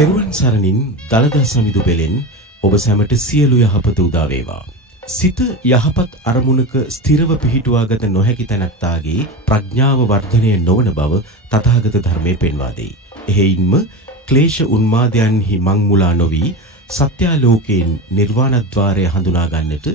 තෙරුවන් සරණින් දළදා සමිඳු බෙලෙන් ඔබ සැමට සියලු යහපත උදා වේවා. සිත යහපත් අරමුණක ස්ථිරව පිහිටුවාගත නොහැකි තැනැත්තාගේ ප්‍රඥාව වර්ධනය නොවන බව තථාගත ධර්මයේ පෙන්වා දෙයි. එහෙයින්ම ක්ලේශ උන්මාදයන්හි මං මුලා නොවි සත්‍යාලෝකයෙන් නිර්වාණද්වාරය හඳුනා ගන්නට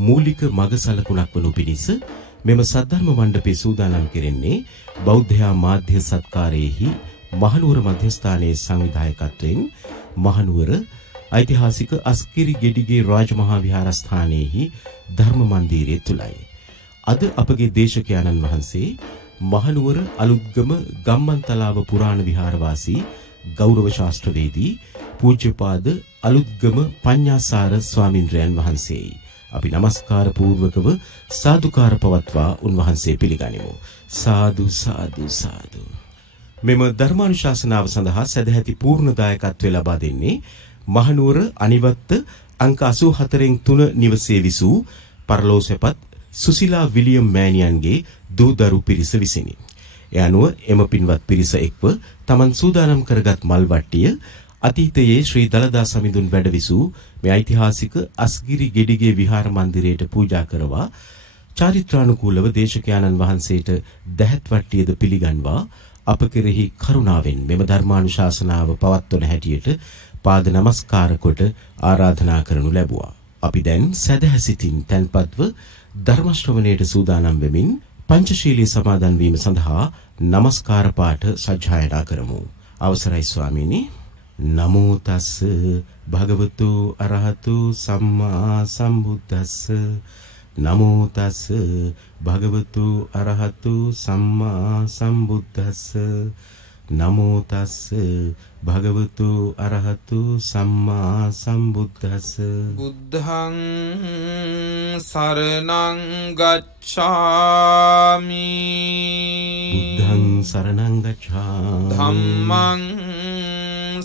මූලික මඟ සලකුණක් වනු පිණිස මෙම සද්ධර්ම මණ්ඩපයේ සූදානම් කෙරෙන්නේ බෞද්ධ මාධ්‍ය සත්කාරයේහි මහනුවර මධ්‍යස්ථානයේ සංවිධායකත්වයෙන් මහනුවර ඓතිහාසික අස්කිරි ගෙඩිගේ රාජමහා විහාරස්ථානයේහි ධර්ම මන්දිරයේ තුලයි. අද අපගේ දේශකයන්න් වහන්සේ මහනුවර අලුත්ගම ගම්මන්තලාව පුරාණ විහාරවාසී ගෞරව ශාස්ත්‍රවේදී පූජ්‍යපාද අලුත්ගම පඤ්ඤාසාර ස්වාමින්ද්‍රයන් වහන්සේයි. අපි নমස්කාර පූර්වකව සාදුකාර පවත්වා උන්වහන්සේ පිළිගනිමු. සාදු සාදු සාදු. මෙම ධර්මානුශාසනාව සඳහා සදැහැති පූර්ණ දායකත්වය ලබා දෙන්නේ මහනුවර අනිවත්ත අංක 84-3 නිවසේ විසූ පරලෝසෙපත් සුසිලා විලියම් මෑණියන්ගේ දූ දරු පිරිස විසිනි. ඒ අනුව එම පින්වත් පිරිස එක්ව තමන් සූදානම් කරගත් මල් වට්ටිය අතීතයේ ශ්‍රී දළදා සමිඳුන් වැඩ විසූ මේ ඓතිහාසික අස්ගිරි ගෙඩිගේ විහාර මන්දිරයට පූජා කරවා චාරිත්‍රානුකූලව දේශකයන්න් වහන්සේට දැහැත් වට්ටියද පිළිගන්වා අප කෙරෙහි කරුණාවෙන් මෙම ධර්මානුශාසනාව පවත්වන හැටියට පාද නමස්කාර කොට ආරාධනා කරනු ලැබුවා. අපි දැන් සදහැසිතින් තැන්පත්ව ධර්ම ශ්‍රවණයට සූදානම් වෙමින් පංචශීලී සමාදන් වීම සඳහා නමස්කාර පාඨ සජ්ජායනා කරමු. අවසරයි ස්වාමීනි. නමෝ තස් භගවතු අරහතු සම්මා සම්බුද්දස්ස. නමෝ තස් භගවතු අරහතු සම්මා සම්බුද්දස්ස. නමෝ තස් භගවතු අරහතු සම්මා සම්බුද්දස්ස. බුද්ධං සරණං ගච්ඡාමි. බුද්ධං සරණං ගච්ඡාමි. ධම්මං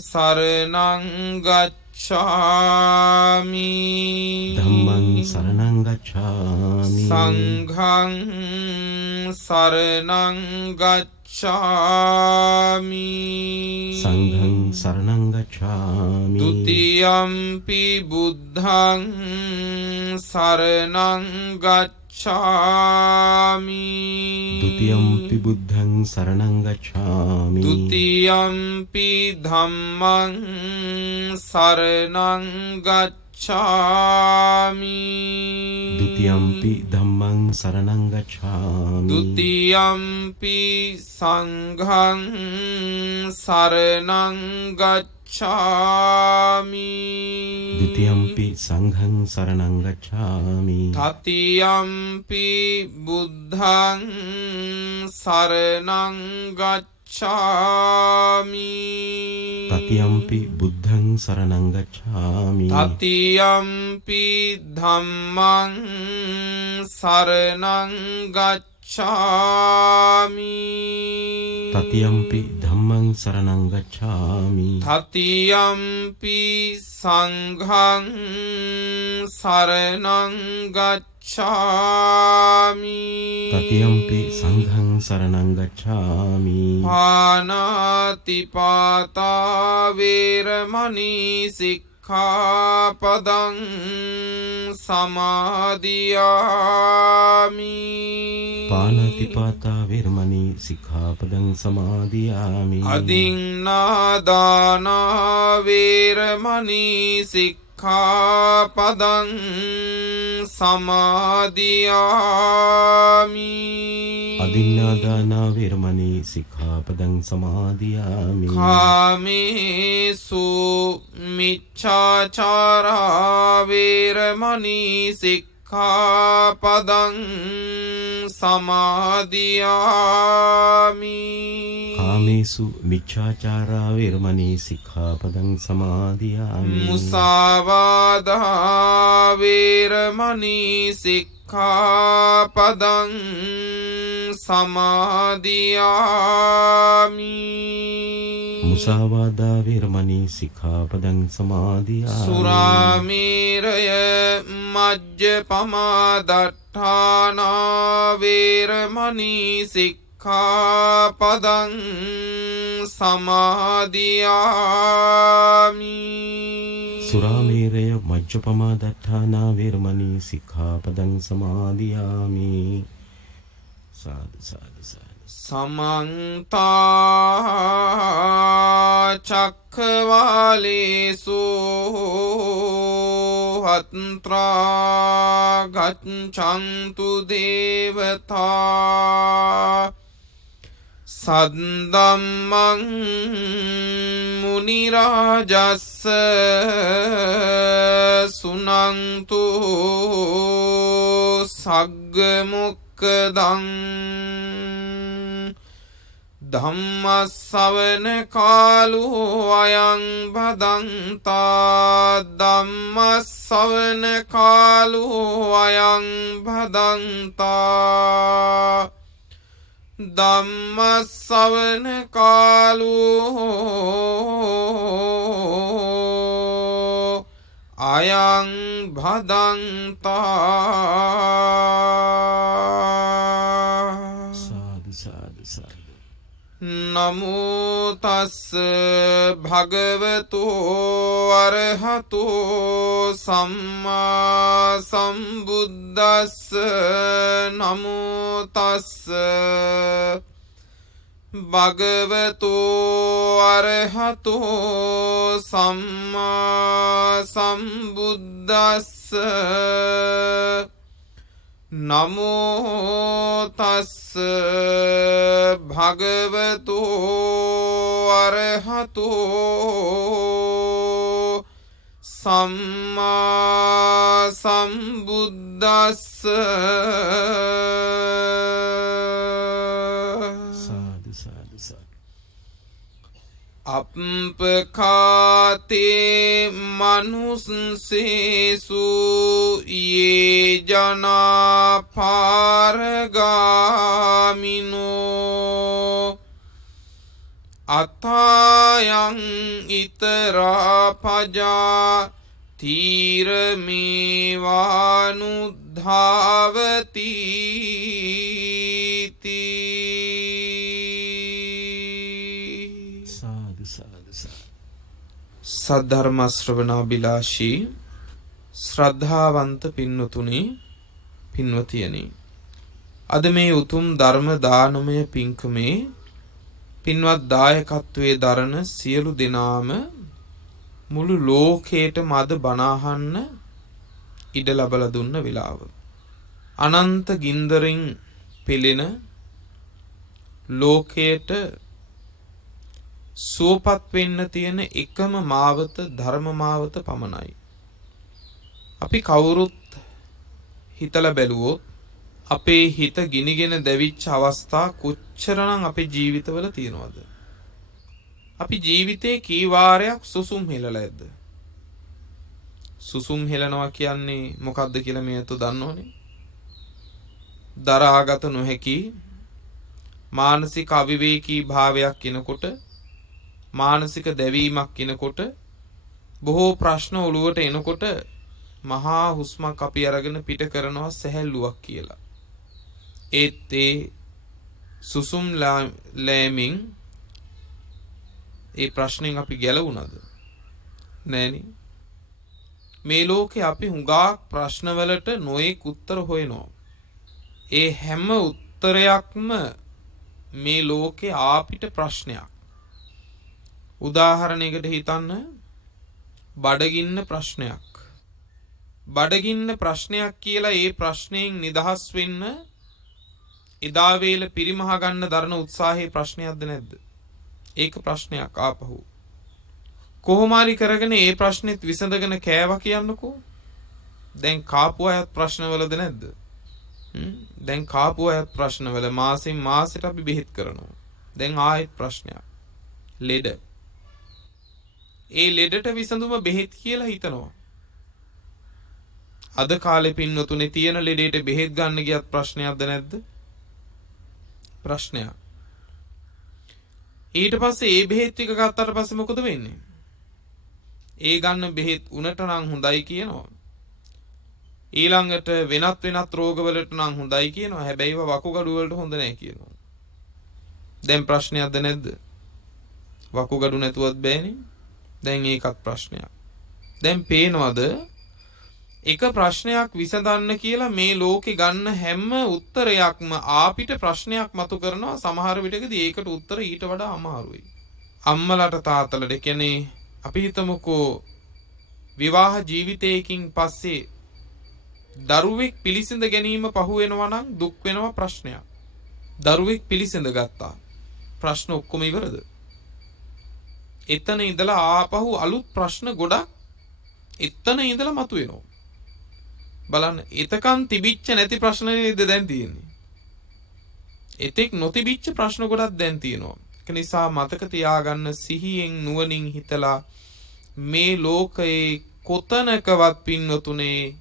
සරණං ගච්ඡාමි. ධම්මං සරණං ගච්ඡාමි. සංඝං සරණං ගච්ඡාමි. සංඝං සරණං ගච්ඡාමි. ဒ ුතියම්පි බුද්ධං සරණං ගච්ඡාමි. ဒ ුතියම්පි බුද්ධං සරණං ගච්ඡාමි. ဒ ුතියම්පි ධම්මං සරණං ගච්ඡාමි. ဒ ුතියම්පි ධම්මං සරණං ගච්ඡාමි. ဒ ුතියම්පි සංඝං සරණං ගච්ඡාමි. ဒ ුතියම්පි සංඝං සරණං ගච්ඡාමි. තතියම්පි බුද්ධං සරණං ගච්ඡාමි. තතියම්පි බුද්ධං සරණං ගච්ඡාමි. තතියම්පි ධම්මං සරණං ගච්ඡාමි. තතියම්පි ධම්මං සරණං ගච්ඡාමි. තතියම්පි සංඝං සරණං ගච්ඡාමි. තතියම්පි සංඝං සරණං ගච්ඡාමි. පානාති පාතා වේරමණී සික්ඛාපදං සමාදියාමි. පාණාතිපාතා වේරමණී සික්ඛාපදං සමාදියාමි. අදින්නාදාන වේරමණී සික්ඛාපදං සමාදියාමි. අදින්නාදාන වේරමණී සික්ඛාපදං සමාදියාමි. කාමේසු මිච්ඡාචාරා වේරමණී සික්ඛාපදං සමාදියාමි. කාමේසු මිච්ඡාචාරා වේරමණී සික්ඛාපදං සමාදියාමි. මුසාවාදා වේරමණී සික්ඛාපදං සමාදියාමි. මුසාවාදා වේරමණී සික්ඛාපදං සමාදියාමි. සුරාමේරය මජ්ජපමා දට්ඨානා වේරමණී සික්ඛාපදං සික්ඛාපදං සමාදියාමි සුරාමේරය මජ්ජපමා දත්තානා වේරමණී සික්ඛාපදං සමාදියාමි. සාදු සාදු සාදු. සමන්ත චක්ඛවාලේසු අත්‍රා ගච්ඡන්තු දේවතා සද්දම්මං මුනි රාජස්ස සුනන්තු සග්ග මොක්ඛදං ධම්ම ශ්‍රවණ කාලෝ අයං භදන්තා ධම්ම ශ්‍රවණ කාලෝ අයං භදන්තා ධම්ම ශ්‍රවණ කාලෝ අයං භදන්තා. සාදු සාදු සාදු. නමෝ තස්ස භගවතෝ අරහතෝ සම්මා සම්බුද්දස්ස නමෝ තස්ස භගවතෝ අරහතෝ සම්මා සම්බුද්දස්ස නමෝ තස්ස භගවතෝ අරහතෝ සම්මා සම්බුද්දස්ස. සාදු සාදු සාදු. අප්පකාතේ මනුස්සේසු යේ ජනා පාරගාමිනෝ අතායන් ඉතරා පජා තීරමේවානුද්ධාවති සද්ධර්ම ශ්‍රවණාබිලාෂී ශ්‍රද්ධාවන්ත පින්වතුනි පින්වතියනි, අද මේ උතුම් ධර්ම දානමය පින්කමේ පින්වත් දායකත්වයේ දරන සියලු දෙනාම මුළු ලෝකේටම අද බණ අහන්න ඉඩ ලබලා දුන්න වෙලාව. අනන්ත ගින්දරින් පෙළෙන ලෝකයට සුවපත් වෙන්න තියෙන එකම මාවත ධර්ම මාවත පමණයි. අපි කවුරුත් හිතලා බැලුවොත් අපේ හිත ගිනිගෙන දැවිච්ච අවස්ථා කොච්චරනම් අපේ ජීවිතවල තියෙනවද? අපි ජීවිතේ කී වාරයක් සුසුම් හෙලලා ඇද්ද? සුසුම් හෙලනවා කියන්නේ මොකක්ද කියලා මේ අතෝ දන්නවනේ. දරාගත නොහැකි මානසික අවිවේකී භාවයක් එනකොට, මානසික දැවීමක් එනකොට, බොහෝ ප්‍රශ්න ඔළුවට එනකොට මහා හුස්මක් අපි අරගෙන පිට කරනවා සැහැල්ලුවක් කියලා. ඒත් ඒ සුසුම් ලෑමින් ඒ ප්‍රශ්නෙන් අපි ගැලවුණාද? නෑනේ. මේ ලෝකේ අපි හුඟක් ප්‍රශ්නවලට නොයෙක් උත්තර හොයනවා. ඒ හැම උත්තරයක්ම මේ ලෝකේ ආපිට ප්‍රශ්නයක්. උදාහරණයකට හිතන්න, බඩගින්න ප්‍රශ්නයක්. බඩගින්න ප්‍රශ්නයක් කියලා ඒ ප්‍රශ්නයෙන් නිදහස් වෙන්න එදා වේල පිරිමහ ගන්න දරන උත්සාහයේ ප්‍රශ්නයක්ද නැද්ද? ඒක ප්‍රශ්නයක් ආපහු. කොහොම හරි කරගෙන ඒ ප්‍රශ්නෙත් විසඳගෙන කෑවා කියන්නකෝ. දැන් කාපු අයත් ප්‍රශ්නවලද නැද්ද? දැන් කාපු අයත් ප්‍රශ්නවල මාසෙන් මාසෙට අපි බෙහෙත් කරනවා. දැන් ආයෙත් ප්‍රශ්නයක්. ලෙඩ. ඒ ලෙඩට විසඳුම බෙහෙත් කියලා හිතනවා. අද කාලේ පින්නතුනේ තියෙන ලෙඩේට බෙහෙත් ගන්න ගියත් ප්‍රශ්නයක්ද නැද්ද? ප්‍රශ්නයක්. ඊට පස්සේ ඒ බෙහෙත් ටික ගත්තාට පස්සේ මොකද වෙන්නේ? ඒ ගන්න බෙහෙත් උනට නම් හොඳයි කියනවා. ඊළඟට වෙනත් රෝගවලට නම් හොඳයි කියනවා. හැබැයි ඒවා වකුගඩු වලට හොඳ නැහැ කියනවා. දැන් ප්‍රශ්නයක්ද නැද්ද? වකුගඩු නැතුවත් බෑනේ. දැන් ඒකත් ප්‍රශ්නයක්. දැන් පේනවද? එක ප්‍රශ්නයක් විසඳන්න කියලා මේ ලෝකේ ගන්න හැම උත්තරයක්ම ආපිට ප්‍රශ්නයක් මතු කරනවා. සමහර විටකදී ඒකට උත්තර ඊට වඩා අමාරුයි. අම්මලාට තාත්තලාට කියන්නේ අපි හිතමුකෝ විවාහ ජීවිතයකින් පස්සේ දරුවෙක් පිළිසිඳ ගැනීම පහු වෙනවා නම් දුක් වෙනවා ප්‍රශ්නයක්. දරුවෙක් පිළිසිඳ ගත්තා. ප්‍රශ්න ඔක්කොම ඉවරද? එතන ඉඳලා ආපහු අලුත් ප්‍රශ්න ගොඩක් එතන ඉඳලා මතුවෙනවා. බලන්න එතකන් තිබිච්ච නැති ප්‍රශ්න නේද දැන් තියෙන්නේ. එතෙක් නොතිබිච්ච ප්‍රශ්න ගොඩක් දැන් තියෙනවා. ඒක නිසා මතක තියාගන්න සිහියෙන් නුවණින් හිතලා මේ ලෝකයේ කොතනකවත් පින්නතුනේ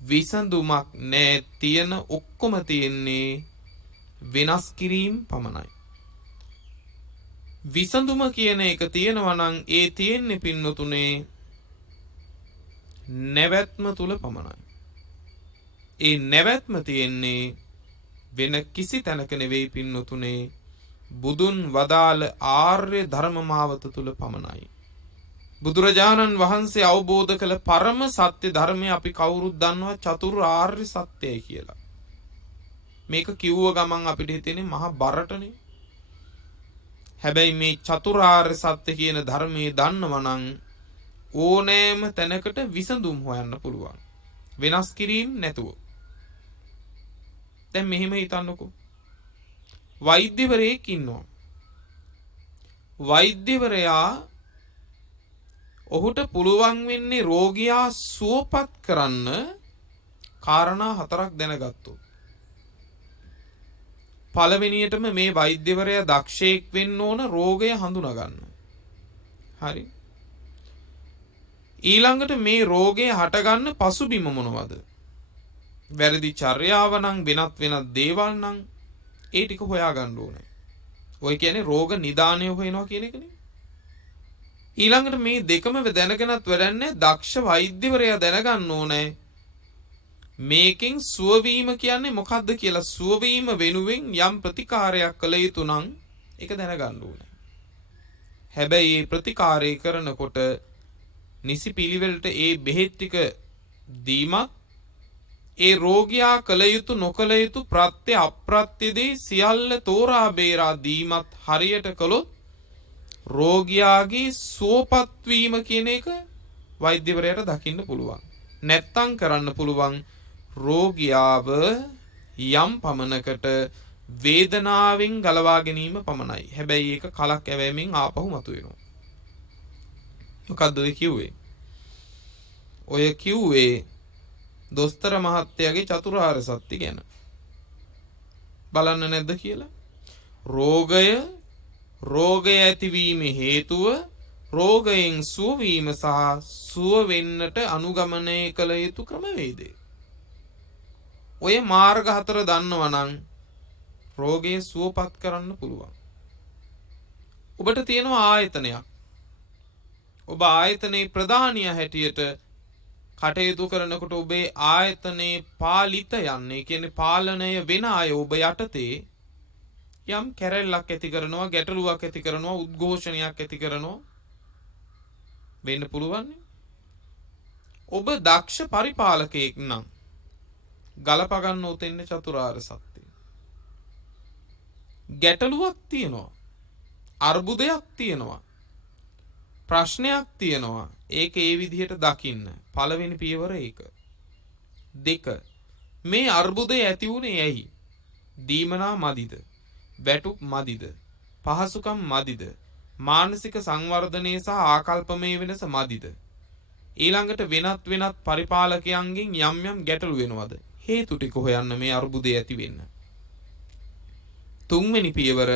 විසඳුමක් නැහැ. තියෙන ඔක්කොම තියෙන්නේ වෙනස් කිරීම පමණයි. විසඳුම කියන එක තියෙනවා නම් ඒ තියෙන්නේ පින්නතුනේ නැවැත්ම තුල පමණයි. ඒ නැවැත්ම තියෙන්නේ වෙන කිසි තැනක නෙවෙයි පින්නතුනේ බුදුන් වදාළ ආර්ය ධර්ම මාවත තුල පමණයි. බුදුරජාණන් වහන්සේ අවබෝධ කළ පරම සත්‍ය ධර්මය අපි කවුරුත් දන්නවා චතුරාර්ය සත්‍යයි කියලා. මේක කිව්ව ගමන් අපිට හිතෙන්නේ මහා බරටනේ. හැබැයි මේ චතුරාර්ය සත්‍ය කියන ධර්මයේ දන්නවනම් ඕනෑම තැනකට විසඳුම් හොයන්න පුළුවන්. වෙනස් කිරීම නැතුව. දැන් මෙහෙම හිතන්නකෝ. වෛද්‍යවරයෙක් ඉන්නවා. වෛද්‍යවරයා ඔහුට පුළුවන් වෙන්නේ රෝගියා සුවපත් කරන්න කාරණා 4ක් දැනගත්තොත්. පළවෙනියටම මේ වෛද්‍යවරයා දක්ෂයෙක් වෙන්න ඕන රෝගය හඳුනා ගන්න. හරි. ඊළඟට මේ රෝගේ හටගන්න පසුබිම මොනවද? වැරදි චර්යාව නම් වෙනත් දේවල් නම් ඒ ටික හොයාගන්න ඕනේ. ඔය කියන්නේ රෝග නිදානය හොයනවා කියන එකනේ. ඊළඟට මේ දෙකම දැනගෙනත් වැඩන්නේ දක්ෂ වෛද්‍යවරයා දැනගන්න ඕනේ මේකෙන් සුවවීම කියන්නේ මොකක්ද කියලා. සුවවීම වෙනුවෙන් යම් ප්‍රතිකාරයක් කළ යුතු නම් ඒක දැනගන්න ඕනේ. හැබැයි මේ ප්‍රතිකාරය කරනකොට නිසි පිළිවෙලට ඒ බෙහෙත් ටික දීමත් ඒ රෝගියා කළ යුතු නොකළ යුතු ප්‍රත්‍ය අප්‍රත්‍ය දේ සියල්ල තෝරා බේරා දීමත් හරියට කළොත් රෝගියාගේ සුවපත් වීම කියන එක වෛද්‍යවරයාට දකින්න පුළුවන්. නැත්තම් කරන්න පුළුවන් රෝගියාව යම් පමණකට වේදනාවෙන් ගලවා ගැනීම පමණයි. හැබැයි ඒක කලක් ඇවෑමෙන් ආපහු මතුවෙනවා. මොකද්ද ඔය කිව්වේ? ඔය කිව්වේ දොස්තර මහත්තයාගේ චතුරාර්ය සත්‍ය ගැන. බලන්න නැද්ද කියලා? රෝගය ඇතිවීමේ හේතුව රෝගයෙන් සුව වීම සහ සුව වෙන්නට අනුගමනය කළ යුතු ක්‍රමවේදය. ඔය මාර්ග 4 දන්නවනම් රෝගය සුවපත් කරන්න පුළුවන්. ඔබට තියෙනවා ආයතනයක්. ඔබ ආයතනයේ ප්‍රධානිය හැටියට කටයුතු කරනකොට ඔබේ ආයතනයේ පාලිත යන්නේ කියන්නේ පාලනය වෙන අය ඔබ යටතේ යම් කැරැල්ලක් ඇති කරනවා, ගැටලුවක් ඇති කරනවා, උද්ඝෝෂණයක් ඇති කරනවා වෙන්න පුළුවන්. ඔබ දක්ෂ පරිපාලකයෙක් නම් ගලප ගන්න උතෙන්න චතුරාර්ය සත්‍යය. ගැටලුවක් තියෙනවා, අර්බුදයක් තියෙනවා, ප්‍රශ්නයක් තියෙනවා. ඒක ඒ විදිහට දකින්න. පළවෙනි පියවර ඒක. 2. මේ අර්බුදය ඇති වුණේ ඇයි? දීමනා මදිද? වැටුප් මදිද? පහසුකම් මදිද? මානසික සංවර්ධනය සහ ආකල්පමය වෙනස මදිද? ඊළඟට වෙනත් පරිපාලකයන්ගෙන් යම් ගැටලු වෙනවද? හේතු ටික හොයන්න මේ අර්බුදය ඇති වෙන්න. 3 වෙනි පියවර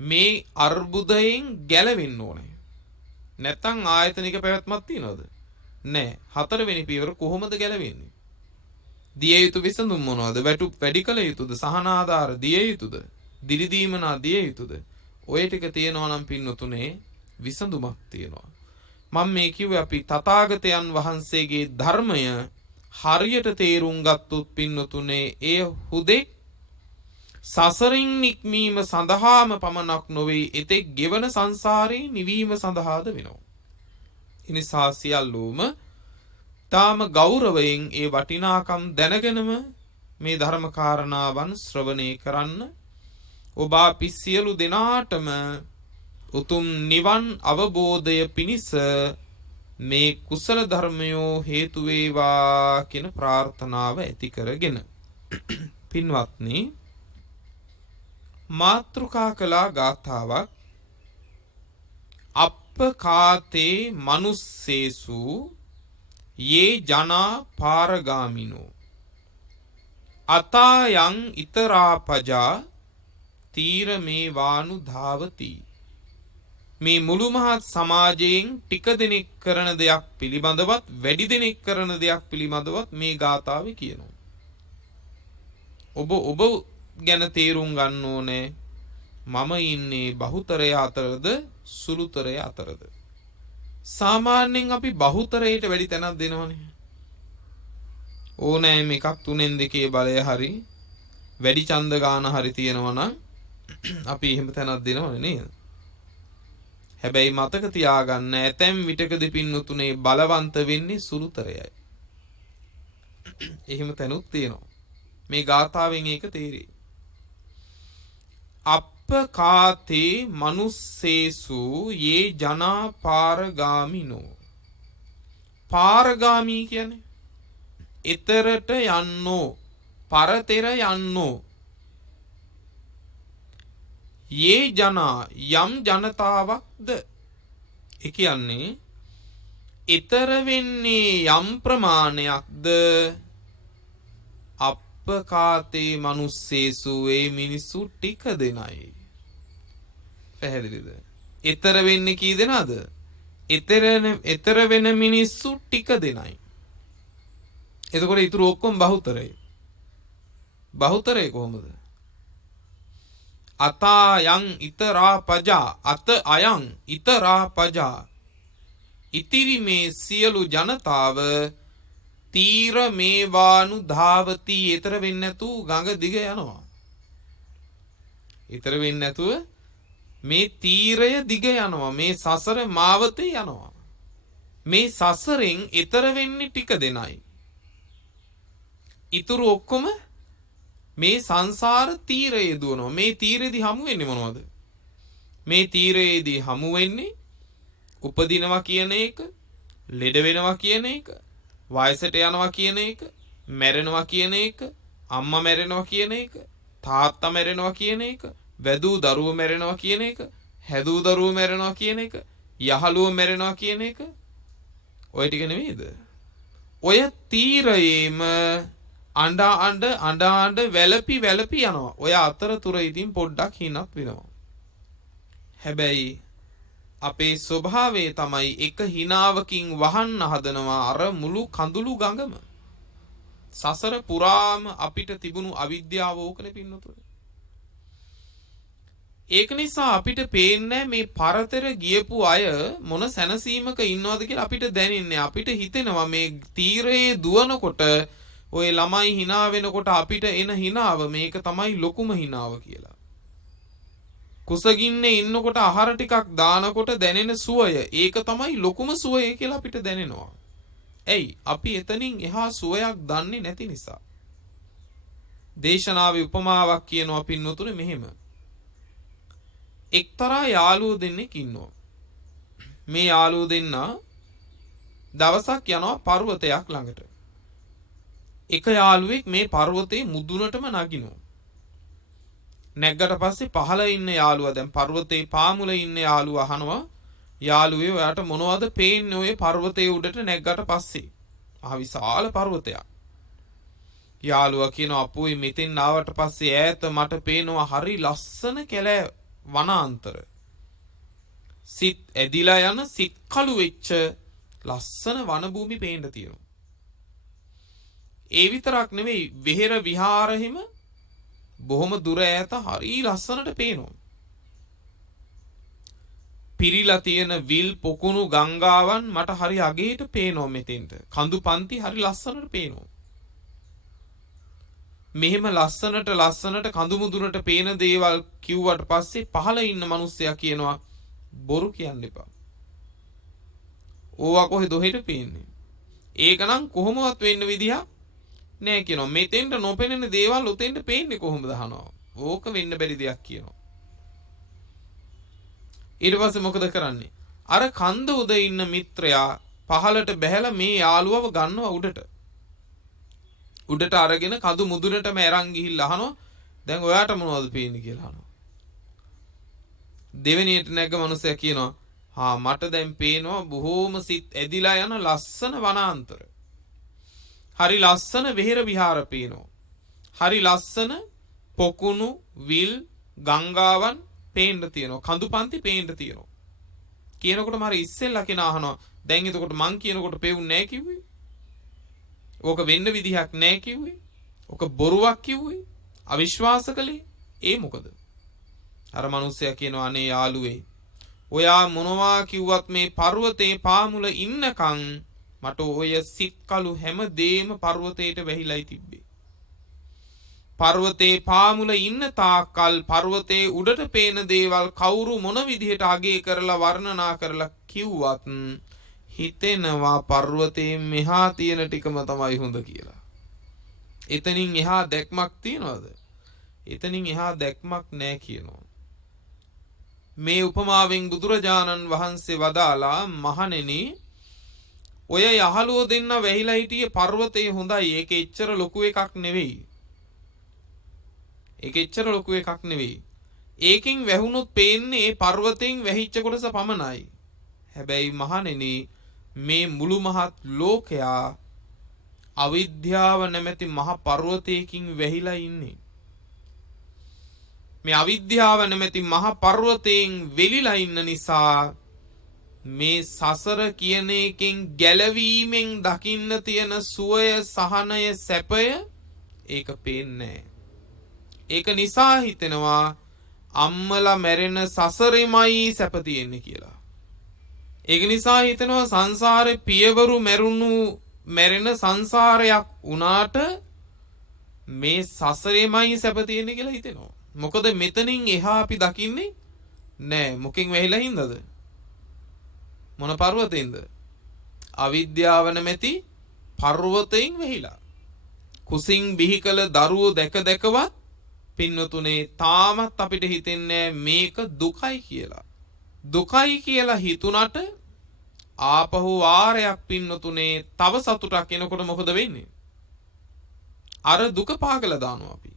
මේ අර්බුදයෙන් ගැලවෙන්න ඕනේ. නැත්තම් ආයතනික පැවැත්මක් තියනවද? නැහැ. 4 වෙනි පියවර කොහොමද ගැලවෙන්නේ? දිය යුතු විසඳුම් මොනවද? වැටුප් වැඩි කළ යුතුද? සහන ආධාර දිය යුතුද? දිලිදීමනා දිය යුතුද? ඔය ටික තියෙනවා නම් පින්නතුනේ විසඳුමක් තියෙනවා. මම මේ කිව්වේ අපි තථාගතයන් වහන්සේගේ ධර්මය හරියට තේරුම් ගත්තොත් පින්නතුනේ එය හුදෙක් සසරින් නික්මීම සඳහාම පමණක් නොවේ එතෙක් ගෙවන සංසාරේ නිවීම සඳහාද වෙනවා. එනිසා සියල්ලෝම තාම ගෞරවයෙන් ඒ වටිනාකම් දැනගෙනම මේ ධර්ම කාරණාවන් ශ්‍රවණය කරන්න. ඔබ අපි සියලු දෙනාටම උතුම් නිවන් අවබෝධය පිණිස මේ කුසල ධර්මයෝ හේතු වේවා කියන ප්‍රාර්ථනාව ඇති කරගෙන පින්වත්නි මාත්‍රිකා කළා ගාථාවක් අප්පකාතේ මනුස්සේසු යේ ජනා පාරගාමිනෝ අතායන් ඉතරාපජා තීරමේ වානු ධාවති. මේ මුළු මහත් සමාජයෙන් ටික දෙනෙක් කරන දෙයක් පිළිබඳවත් වැඩි දෙනෙක් කරන දෙයක් පිළිබඳවත් මේ ගාථාවේ කියනවා. ඔබ ගැන තේරුම් ගන්න ඕනේ මම ඉන්නේ බහුතරය අතරද සුළුතරය අතරද. සාමාන්‍යයෙන් අපි බහුතරයට වැඩි තැනක් දෙනවනේ. ඕනෑම එකක් 3/2 බලය හරි වැඩි ඡන්ද ගාන හරි තියෙනවා නම් අපි එහෙම තැනක් දෙනවනේ නේද? හැබැයි මතක තියාගන්න ඇතැම් විටකදී පින්නතුනේ බලවන්ත වෙන්නේ සුළුතරයයි. එහෙම තැනුත් තියෙනවා. මේ ගාථාවෙන් ඒක තේරෙයි. අප්පකාතේ මනුස්සේසු යේ ජනා පාරගාමිනෝ. පාරගාමී කියන්නේ ඊතරට යන්නෝ, පරතෙර යන්නෝ. යේ ජනා යම් ජනතාවක්ද. ඒ කියන්නේ ඊතර වෙන්නේ යම් ප්‍රමාණයක්ද. අප්පකාතේ මනුස්සේසු ඒ මිනිස්සු ටික දෙනයි. පැහැදිලිද? ඊතර වෙන්නේ කී දෙනාද? ඊතර වෙන මිනිස්සු ටික දෙනයි. එතකොට ඊටු ඔක්කොම බහුතරයි. බහුතරේ කොහොමද? අතායන් ඉතරා පජා අත අයන් ඉතරා පජා ඉතිරි මේ සියලු ජනතාව තීර මේවානු ධාවති. ඊතර වෙන්නේ නැතුව ගඟ දිග යනවා. ඊතර වෙන්නේ නැතුව මේ තීරය දිග යනවා. මේ සසර මාවතේ යනවා. මේ සසරෙන් ඊතර වෙන්නේ ටික දෙනයි. ඉතුරු ඔක්කොම මේ සංසාර තීරයේ දුවනවා. මේ තීරයේදී හමු වෙන්නේ මොනවද? මේ තීරයේදී හමු වෙන්නේ උපදිනවා කියන එක, ලෙඩ වෙනවා කියන එක, වයසට යනවා කියන එක, මැරෙනවා කියන එක, අම්මා මැරෙනවා කියන එක, තාත්තා මැරෙනවා කියන එක, වැදූ දරුවෝ මැරෙනවා කියන එක, හැදූ දරුවෝ මැරෙනවා කියන එක, යහළුවෝ මැරෙනවා කියන එක. ඔය ටික නෙමෙයිද? ඔය තීරයේම අඬ වැළපි යනවා. ඔය අතරතුර ඉතින් පොඩ්ඩක් හිනක් වෙනවා. හැබැයි අපේ ස්වභාවය තමයි එක හිනාවකින් වහන්න හදනවා අර මුළු කඳුළු ගඟම. සසර පුරාම අපිට තිබුණු අවිද්‍යාව ඕකනේ පින්නතුනේ. ඒක නිසා අපිට පේන්නේ මේ පරතර ගියපු අය මොන සැනසීමක ඉන්නවද කියලා අපිට දැනෙන්නේ. අපිට හිතෙනවා මේ තීරයේ දුවනකොට ඔය ළමයි hina වෙනකොට අපිට එන hinaව මේක තමයි ලොකුම hinaව කියලා. කුසගින්නේ ඉන්නකොට ආහාර ටිකක් දානකොට දැනෙන සුවය ඒක තමයි ලොකුම සුවය කියලා අපිට දැනෙනවා. ඇයි? අපි එතනින් එහා සුවයක් දන්නේ නැති නිසා. දේශනාවේ උපමාවක් කියනවා පින්නතුනේ මෙහෙම. එක්තරා යාළුවෝ දෙන්නෙක් ඉන්නවා. මේ යාළුවෝ දෙන්න දවසක් යනවා පර්වතයක් ළඟට. එක යාළුවෙක් මේ පර්වතේ මුදුනටම නගිනවා. නැග්ගට පස්සේ පහළ ඉන්න යාළුවා දැන් පර්වතේ පාමුල ඉන්න යාළුවා අහනවා යාළුවේ ඔයාට මොනවද පේන්නේ ඔය පර්වතයේ උඩට නැග්ගට පස්සේ? මහ විශාල පර්වතයක්. යාළුවා කියනවා අපුයි මෙතෙන් ආවට පස්සේ ඈත මට පේනවා හරි ලස්සන කැලෑ වනාන්තර. සිත් ඇදිලා යන සිත් කළු වෙච්ච ලස්සන වන භූමි පේන්න තියෙනවා. ඒ විතරක් නෙවෙයි විහෙර විහාරෙහිම බොහොම දුර ඈත හරි ලස්සනට පේනවා. පිරීලා තියෙන විල් පොකුණු ගංගාවන් මට හරි අගේට පේනවා මෙතෙන්ට. කඳු පන්ති හරි ලස්සනට පේනවා. මෙහෙම ලස්සනට කඳු මුදුනට පේන දේවල් කිව්වට පස්සේ පහළ ඉන්න මිනිස්සයා කියනවා බොරු කියන්න එපා. ඕවා කොහෙද ඔහෙට පේන්නේ? ඒකනම් කොහොමවත් වෙන්න විදිහක් නෑ කියනවා. මෙතෙන්ට නොපෙනෙන දේවල් උතෙන්ට පේන්නේ කොහොමද අහනවා. ඕක වෙන්න බැරි දෙයක් කියනවා. ඊට පස්සේ මොකද කරන්නේ? අර කන්ද උද ඉන්න මිත්‍රයා පහලට බැහැලා මේ යාළුවව ගන්නවා උඩට. උඩට අරගෙන කඳු මුදුනටම ඇරන් ගිහිල්ලා අහනවා දැන් ඔයාට මොනවද පේන්නේ කියලා අහනවා. දෙවෙනියට නැග්ග මනුස්සයා කියනවා මට දැන් පේනවා බොහෝම සිත් ඇදිලා යන ලස්සන වනාන්තර. හරි ලස්සන විහෙර විහාර පේනවා. හරි ලස්සන පොකුණු විල් ගංගාවන් පේන්න තියෙනවා. කඳුපන්ති පේන්න තියෙනවා. කියනකොට මම ඉස්සෙල්ලා කෙනා අහනවා දැන් එතකොට මං කියනකොට පෙවුන්නේ නැහැ කිව්වේ. ඕක වෙන්න විදිහක් නැහැ කිව්වේ. ඕක බොරුවක් කිව්වේ. අවිශ්වාස කළේ. ඒ මොකද? අර මිනිස්සයා කියනවා අනේ යාළුවේ ඔයා මොනවා කිව්වත් මේ පර්වතේ පාමුල ඉන්නකම් මට ඔය සිත්කලු හැමදේම පර්වතයට වැහිලායි තිබ්බේ. පර්වතේ පාමුල ඉන්න තාක්කල් පර්වතේ උඩට පේන දේවල් කවුරු මොන විදිහට අගය කරලා වර්ණනා කරලා කිව්වත් හිතෙනවා පර්වතේ මෙහා තියෙන ටිකම තමයි හොඳ කියලා. එතනින් එහා දැක්මක් තියනවද? එතනින් එහා දැක්මක් නැහැ කියනවා. මේ උපමාවෙන් බුදුරජාණන් වහන්සේ වදාලා මහණෙනි ඔය යහළුවෝ දෙන්න වැහිලා හිටියේ පර්වතේ හොඳයි. ඒක එච්චර ලොකු එකක් නෙවෙයි. ඒක එච්චර ලොකු එකක් නෙවෙයි. ඒකෙන් වැහුනොත් පේන්නේ ඒ පර්වතෙන් වැහිච්ච කොටස පමණයි. හැබැයි මහණෙනි මේ මුළු මහත් ලෝකයා අවිද්‍යාව නැමැති මහ පර්වතයකින් වැහිලා ඉන්නේ. මේ අවිද්‍යාව නැමැති මහ පර්වතයෙන් වෙලිලා ඉන්න නිසා මේ සසර කියන එකෙන් ගැලවීමෙන් දකින්න තියෙන සුවය සහනය සැපය ඒක පේන්නේ. ඒක නිසා හිතෙනවා අම්මලා මැරෙන සසරෙමයි සැප තියෙන්නේ කියලා. ඒක නිසා හිතෙනවා සංසාරේ පියවරු මැරෙන සංසාරයක් වුණාට මේ සසරෙමයි සැප තියෙන්නේ කියලා හිතෙනවා. මොකද මෙතනින් එහා අපි දකින්නේ නෑ. මොකෙන් වැහිලා හින්දාද? මොන පර්වතෙන්ද? අවිද්‍යාව නැමැති පර්වතයෙන් වැහිලා. කුසින් බිහි කළ දරුවෝ දැකවත් පින්නතුනේ තාමත් අපිට හිතෙන්නේ මේක දුකයි කියලා. දුකයි කියලා හිතුණට ආපහු වාරයක් පින්නතුනේ තව සතුටක් එනකොට මොකද වෙන්නේ? අර දුක පාගලා දානවා අපි.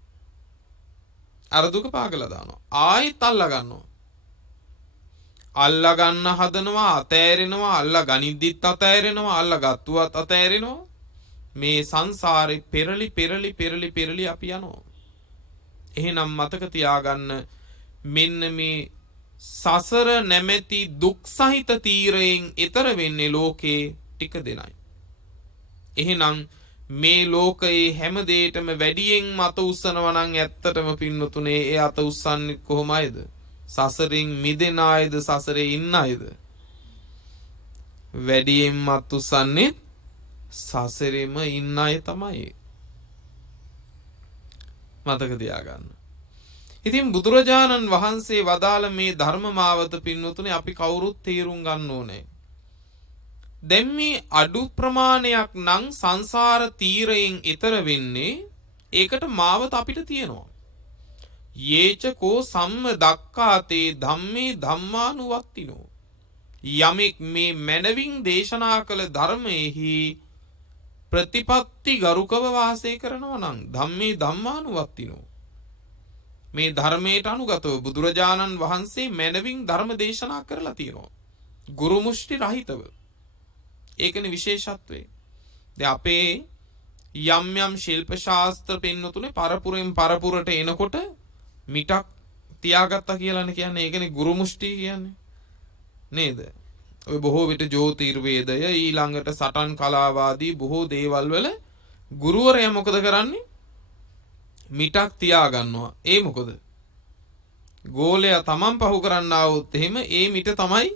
අර දුක පාගලා දානවා. ආයෙත් අල්ලා ගන්නවා. අල්ලා ගන්න හදනවා, අතෑරෙනවා, අල්ලා ගනිද්දිත් අතෑරෙනවා, අල්ලා ගත්තුවත් අතෑරෙනවා. මේ සංසාරේ පෙරලි අපි යනවා. එහෙනම් මතක තියාගන්න මෙන්න මේ සසර නැමැති දුක් සහිත තීරයෙන් ඈතර වෙන්නේ ලෝකේ ටික දෙනයි. එහෙනම් මේ ලෝකයේ හැම දෙයකම වැඩියෙන් මත උස්සනවා නම් ඇත්තටම පින්නතුනේ ඒ අත උස්සන්නේ කොහොමයිද? සසරින් මිදෙන අයද සසරේ ඉන්න අයද? වැඩියෙන් මත උස්සන්නේ සසරෙම ඉන්න අය තමයි. මතක තියාගන්න. ඉතින් බුදුරජාණන් වහන්සේ වදාළ මේ ධර්ම මාවත පින්නතුනේ අපි කවුරුත් තේරුම් ගන්න ඕනේ. දැන් මේ අඩු ප්‍රමාණයක් නම් සංසාර තීරයෙන් ඈතර වෙන්නේ ඒකට මාවත අපිට තියෙනවා. යේචකෝ සම්ම දක්ඛාතේ ධම්මේ ධම්මානුවත්තිනෝ. යමෙක් මේ මනවින් දේශනා කළ ධර්මයේහි ප්‍රතිපත්ති ගරුකව වාසය කරනවා නම් ධම්මේ ධම්මානුවත්තිනෝ. මේ ධර්මයට අනුගතව බුදුරජාණන් වහන්සේ මනවින් ධර්ම දේශනා කරලා තියෙනවා. ගුරු මුෂ්ටි රහිතව. ඒකනේ විශේෂත්වය. දැන් අපේ යම් ශිල්ප ශාස්ත්‍ර පින්නතුනේ පරපුරෙන් පරපුරට එනකොට මිටක් තියාගත්තා කියලානේ කියන්නේ. ඒකනේ ගුරු මුෂ්ටි කියන්නේ. නේද? ඔය බොහෝ විට ජ්‍යොතිර්වේදය ඊළඟට සටන් කලාවාදී බොහෝ දේවල් වල ගුරුවරයා මොකද කරන්නේ? මිටක් තියාගන්නවා. ඒ මොකද? ගෝලයා තමන් පහු කරන්න આવොත් එහෙම ඒ මිට තමයි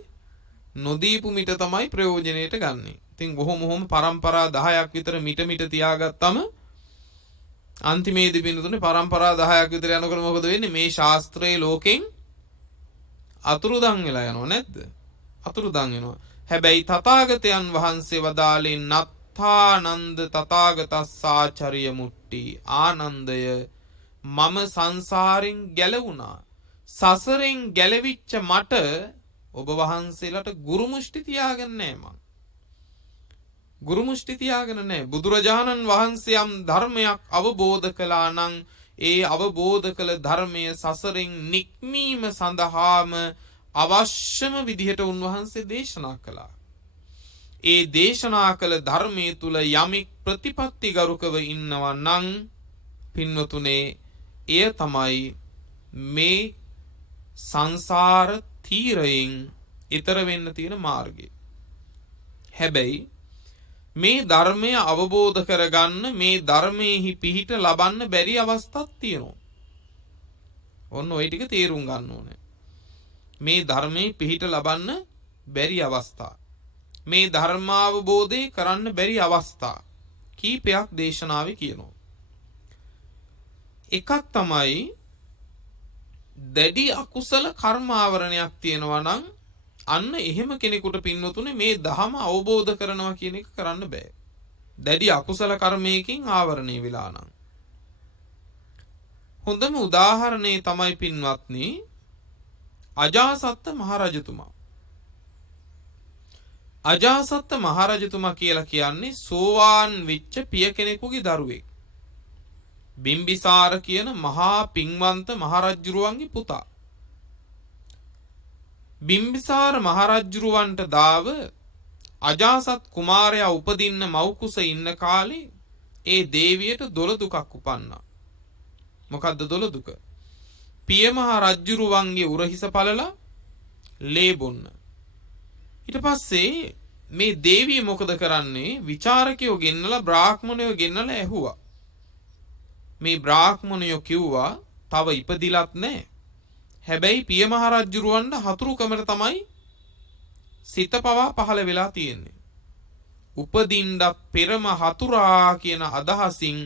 නොදීපු මිට තමයි ප්‍රයෝජනෙට ගන්නෙ. ඉතින් බොහොම පරම්පරා 10ක් විතර මිට තියාගත්තම අන්තිමේදී පින්නතුනේ පරම්පරා 10ක් විතර යනකොට මොකද වෙන්නේ? මේ ශාස්ත්‍රයේ ලෝකෙන් අතුරුදන් වෙලා යනවා නැද්ද? අතුරුදන් වෙනවා. හැබැයි තථාගතයන් වහන්සේ වදාළේ නත්තානන්ද තථාගතස්සාචරිය මුට්ටි. ආනන්දය මම සංසාරෙන් ගැලවුණා. සසරෙන් ගැලවිච්ච මට ඔබ වහන්සේලාට ගුරු මුෂ්ටි තියාගෙන නැහැ මං. ගුරු මුෂ්ටි තියාගෙන නැහැ. බුදුරජාණන් වහන්සේ යම් ධර්මයක් අවබෝධ කළා නම් ඒ අවබෝධ කළ ධර්මය සසරෙන් නික්මීම සඳහාම අවශ්‍යම විදිහට උන්වහන්සේ දේශනා කළා. ඒ දේශනා කළ ධර්මයේ තුල යමෙක් ප්‍රතිපත්තිගරුකව ඉන්නවා නම් පින්වතුනේ එය තමයි මේ සංසාර තීරයෙන් ඈතර වෙන්න තියෙන මාර්ගය. හැබැයි මේ ධර්මය අවබෝධ කරගන්න මේ ධර්මයේහි පිහිට ලබන්න බැරි අවස්ථාවක් තියෙනවා. ඔන්න ওই ටික තේරුම් ගන්න ඕනේ. මේ ධර්මයේ පිහිට ලබන්න බැරි අවස්ථා. මේ ධර්මාවබෝධය කරන්න බැරි අවස්ථා කීපයක් දේශනාවේ කියනවා. එකක් තමයි දැඩි අකුසල කර්ම ආවරණයක් තියෙනවා නම් අන්න එහෙම කෙනෙකුට පින්නතුනේ මේ ධහම අවබෝධ කරනවා කියන එක කරන්න බෑ. දැඩි අකුසල කර්මයකින් ආවරණය වෙලා නම්. හොඳම උදාහරණය තමයි පින්වත්නි අජාසත්ත මහරජතුමා. අජාසත්ත මහරජතුමා කියලා කියන්නේ සෝවාන් වෙච්ච පිය කෙනෙකුගේ දරුවෙක්. බිම්බිසාර කියන මහා පින්වන්ත මහරජුරුවන්ගේ පුතා. බිම්බිසාර මහරජුරුවන්ට දාව අජාසත් කුමාරයා උපදින්න මව්කුස ඉන්න කාලේ ඒ දේවියට දොළ දුකක් උපන්නා. මොකද්ද දොළ දුක? පිය මහ රජුරුවන්ගේ උරහිස පළලා ලේ බොන්න. ඊට පස්සේ මේ දේවිය මොකද කරන්නේ? විචාරකයෝ ගෙන්නලා බ්‍රාහ්මණයෝ ගෙන්නලා ඇහුවා. මේ බ්‍රාහ්මණයෝ කිව්වා තව ඉපදිලත් නැහැ. හැබැයි පිය මහ රජුරුවන්ට හතුරුකමට තමයි සිත පවා පහළ වෙලා තියෙන්නේ. උපදින්න පෙරම හතුරා කියන අදහසින්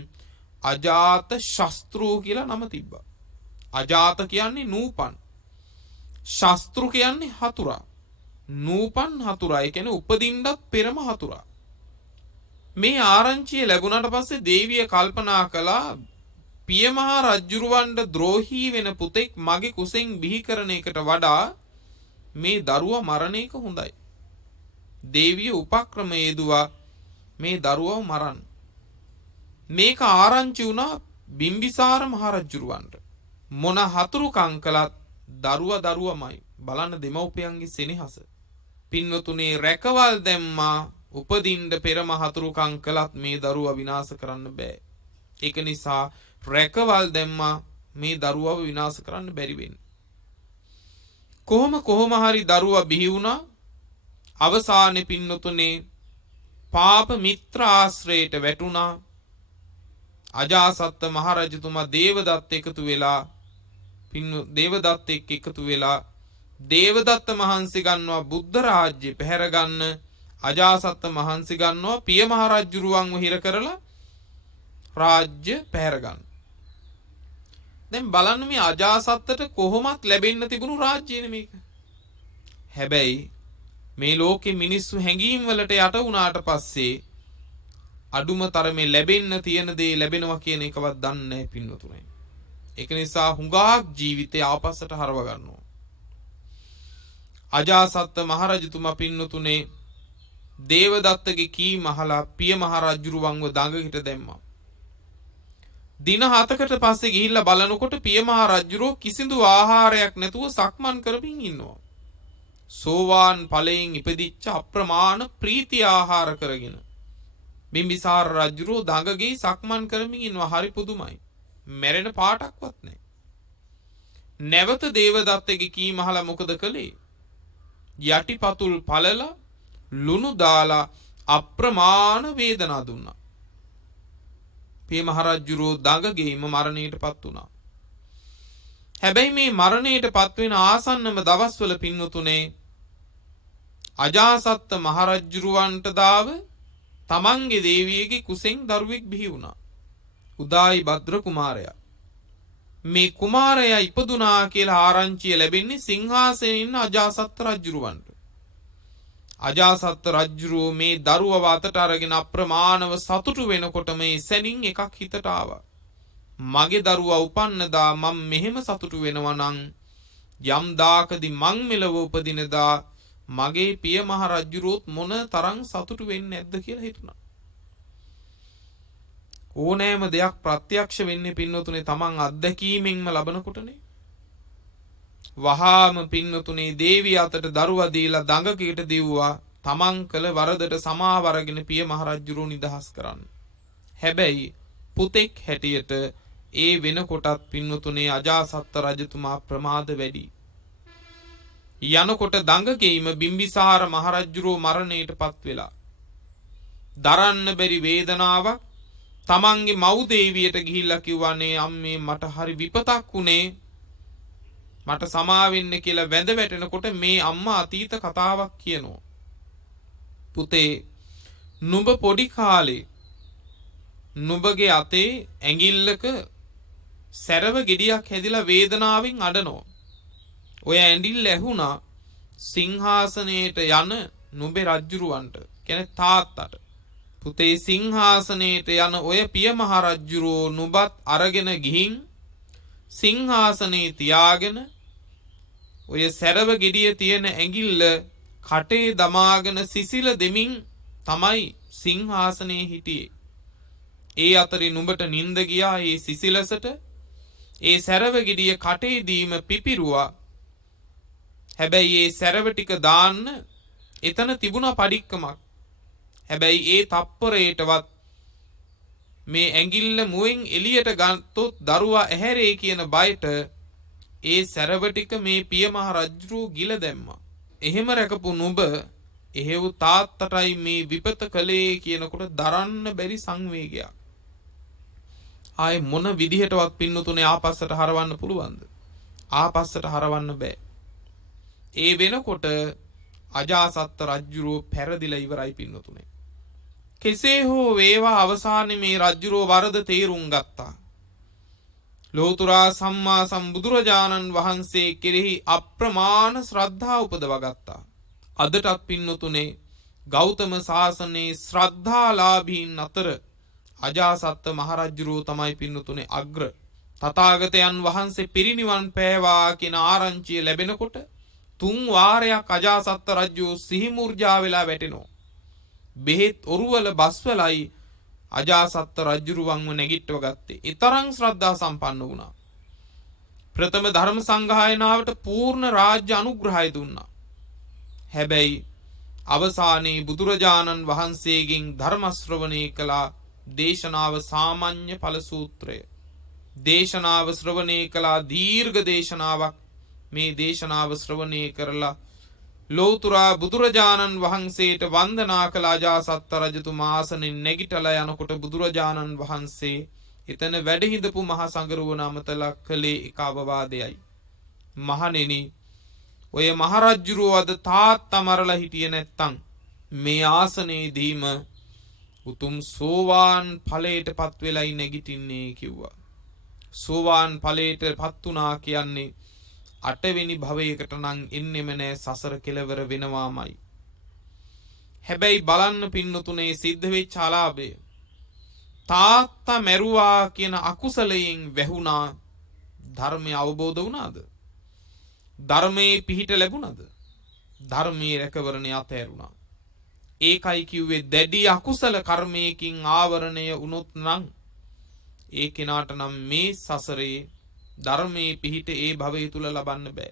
අජාත ශස්ත්‍රෝ කියලා නම තිබ්බා. අජාත කියන්නේ නූපන්. ශස්ත්‍රු කියන්නේ හතුරා. නූපන් හතුරා. ඒ කියන්නේ උපදින්නත් පෙරම හතුරා. මේ ආරංචිය ලැබුණාට පස්සේ දේවිය කල්පනා කළා පිය මහ රජුරවන්ට ද්‍රෝහී වෙන පුතෙක් මගේ කුසෙන් බිහි කරන එකට වඩා මේ දරුවා මරණ එක හොඳයි. දේවිය උපක්‍රම යෙදුවා මේ දරුවව මරන්න. මේක ආරංචි වුණා බිම්බිසාර මහ රජුරවන්ට. මොන හතුරුකම් කළත් දරුවමයි. බලන්න දෙමව්පියන්ගේ සෙනෙහස. පින්වතුනේ රැකවල් දැම්මා උපදින්න පෙරම හතුරුකම් කළත් මේ දරුවා විනාශ කරන්න බෑ. ඒක නිසා රැකවල් දැම්මා මේ දරුවව විනාශ කරන්න බැරි වෙන්නේ. කොහොම හරි දරුවා බිහි වුණා. අවසානයේ පින්නතුනේ පාප මිත්‍ර ආශ්‍රයයට වැටුණා. අජාසත්ත මහරජතුමා දේවදත්ත එකතු වෙලා දේවදත්ත එක්ක එකතු වෙලා දේවදත්ත මහන්සි ගන්නවා බුද්ධ රාජ්‍ය පැහැර ගන්න. අජාසත්ත මහන්සි ගන්නවා පිය මහ රජුරුවන්ව හිර කරලා රාජ්‍ය පැහැර ගන්න. දැන් බලන්න මේ අජාසත්තට කොහොමත් ලැබෙන්න තිබුණු රාජ්‍යනේ මේක. හැබැයි මේ ලෝකේ මිනිස්සු හැඟීම් වලට යට වුණාට පස්සේ අඩුම තරමේ ලැබෙන්න තියෙන දේ ලැබෙනවා කියන එකවත් දන්නේ නැහැ පින්වතුනේ. ඒක නිසා හුඟක් ජීවිතේ ආපස්සට හරව ගන්නවා. අජාසත්ත මහරජතුමා පින්වතුනේ දේවදත්තගේ කී මහලා පිය මහ රජුරුවන්ව දඟකට දැම්මා. දින 7කට පස්සේ ගිහිල්ලා බලනකොට පිය මහ රජුරෝ කිසිදු ආහාරයක් නැතුව සක්මන් කරමින් ඉන්නවා. සෝවාන් ඵලයෙන් ඉපදිච්ච අප්‍රමාණ ප්‍රීති ආහාර කරගෙන බිම්බිසාර රජුරෝ දඟගේ සක්මන් කරමින් ඉන්නවා. හරි පුදුමයි. මැරෙන පාටක්වත් නැහැ. නැවත දේවදත්තගේ කී මහලා මොකද කළේ? යටිපතුල් පළලා ලුණු දාලා අප්‍රමාණ වේදනා දුන්නා. පිය මහ රජුරෝ දඟගේම මරණයටපත් වුණා. හැබැයි මේ මරණයටපත් වෙන ආසන්නම දවස්වල පින්වතුනේ අජාසත්ත මහරජුරවන්ට දාව තමන්ගේ දේවියගේ කුසෙන් දරුවෙක් බිහි වුණා. උදායි භද්‍ර කුමාරයා. මේ කුමාරයා ඉපදුනා කියලා ආරංචිය ලැබෙන්නේ සිංහාසනේ ඉන්න අජාසත් රජුරවන්ට. අජාසත් රජුරෝ මේ දරුවව අතට අරගෙන අප්‍රමාණව සතුටු වෙනකොට මේ සැනින් එකක් හිතට ආවා. මගේ දරුවා උපන්නදා මම මෙහෙම සතුටු වෙනවා නම් යම් දාකදී මං මෙලව උපදිනදා මගේ පිය මහ රජුරුවත් මොන තරම් සතුටු වෙන්නේ නැද්ද කියලා හිතුණා. ඕනෑම දෙයක් ප්‍රත්‍යක්ෂ වෙන්නේ පින්නතුනේ තමන් අත්දැකීමෙන්ම ලබනකොටනේ. වහාම පින්නතුනේ දේවිය අතට දරුවා දීලා දඟකීට දිව්වා තමන් කළ වරදට සමාව අරගෙන පිය මහ රජුරුව නිදහස් කරන්න. හැබැයි පුතෙක් හැටියට ඒ වෙනකොටත් පින්නතුනේ අජාසත් රජතුමා ප්‍රමාද වැඩි. යනකොට දඟකෙයිම බිම්බිසාර මහරජුරුව මරණයට පත් වෙලා. දරන්න බැරි වේදනාවක් තමන්ගේ මව් දේවියට ගිහිල්ලා කිව්වනේ අම්මේ මට හරි විපතක් උනේ මට සමාවෙන්න කියලා වැඳ වැටෙනකොට මේ අම්මා අතීත කතාවක් කියනවා. පුතේ නුඹ පොඩි කාලේ නුඹගේ අතේ ඇඟිල්ලක සැරව ගෙඩියක් හැදිලා වේදනාවෙන් අඬනවා. ඔය ඇඟිල්ල ඇහුණා සිංහාසනයට යන නුඹේ රජුරවන්ට කියන්නේ තාත්තට. පුතේ සිංහාසනයට යන ඔය පිය මහ රජුරෝ නුඹත් අරගෙන ගිහින් සිංහාසනේ තියාගෙන ඔය සැරව ගෙඩිය තියෙන ඇඟිල්ල කටේ දමාගෙන සිසිල දෙමින් තමයි සිංහාසනේ හිටියේ. ඒ අතරේ නුඹට නිින්ද ගියා ඒ සිසිලසට. ඒ සැරව ගෙඩිය කටේ දීම පිපිරුවා. හැබැයි ඒ සැරව ටික දාන්න එතන තිබුණා පඩික්කමක්. හැබැයි ඒ තප්පරයටවත් මේ ඇඟිල්ල මුවෙන් එළියට ගත්තොත් දරුවා ඇහැරේ කියන බයට ඒ සැරව ටික මේ පිය මහ රජුරෝ ගිල දැම්මා. එහෙම රැකපු නුඹ එහෙව් තාත්තටයි මේ විපත කළේ කියනකොට දරන්න බැරි සංවේගයක්. ආයේ මොන විදිහටවත් පින්නතුනේ ආපස්සට හරවන්න පුළුවන්ද? ආපස්සට හරවන්න බෑ. ඒ වෙනකොට අජාසත් රජුරෝ පැරදිලා ඉවරයි පින්නතුනේ. කෙසේ හෝ වේවා අවසානයේ මේ රජුරෝ වරද තේරුම් ගත්තා. ලෝතුරා සම්මා සම්බුදුරජාණන් වහන්සේ කෙරෙහි අප්‍රමාණ ශ්‍රද්ධාව උපදවා ගත්තා. අදටත් පින්නතුනේ ගෞතම සාසනයේ ශ්‍රද්ධාලාභීන් අතර අජාසත් මහරජුරෝ තමයි පින්නතුනේ අග්‍ර. තථාගතයන් වහන්සේ පිරිනිවන් පෑවා කියන ආරංචිය ලැබෙනකොට 3 වාරයක් අජාසත් රජු සිහි මුර්ජා වෙලා වැටෙනවා. බෙහෙත් ඔරුවල බස්වලයි අජාසත් රජුරුවන්ව නැගිටව ගත්තේ. ඊතරම් ශ්‍රද්ධා සම්පන්න වුණා. ප්‍රථම ධර්ම සංගායනාවට පූර්ණ රාජ්‍ය අනුග්‍රහය දුන්නා. හැබැයි අවසානයේ බුදුරජාණන් වහන්සේගෙන් ධර්ම ශ්‍රවණය කළා. දේශනාව සාමාන්‍ය ඵල සූත්‍රය. දේශනාව ශ්‍රවණය කළා දීර්ඝ දේශනාවක්. මේ දේශනාව ශ්‍රවණය කරලා ලෝතුරා බුදුරජාණන් වහන්සේට වන්දනා කළ අජාසත් රජතුමා ආසනෙන් නැගිටලා යනකොට බුදුරජාණන් වහන්සේ එතන වැඩ හිඳපු මහ සංඝරුවන අමතලා කළේ එක අවවාදයයි. මහණෙනි, ඔය මහරජුරෝ අද තාත්තා මරලා හිටියේ නැත්තම් මේ ආසනයේදීම උතුම් සෝවාන් ඵලයටපත් වෙලයි නැගිටින්නේ කිව්වා. සෝවාන් ඵලයටපත් උනා කියන්නේ 8 වෙනි භවයකට නම් එන්නෙම නෑ, සසර කෙලවර වෙනවාමයි. හැබැයි බලන්න පින්නතුනේ සිද්ධ වෙච්ච ආලාභය. තාත්තා මැරුවා කියන අකුසලයෙන් වැහුණා. ධර්මය අවබෝධ වුණාද? ධර්මයේ පිහිට ලැබුණාද? ධර්මයේ රැකවරණය අතහැරුණා. ඒකයි කිව්වේ දැඩි අකුසල කර්මයකින් ආවරණය වුණොත් නම් ඒ කෙනාට නම් මේ සසරේ ධර්මයේ පිහිට ඒ භවය තුල ලබන්න බෑ.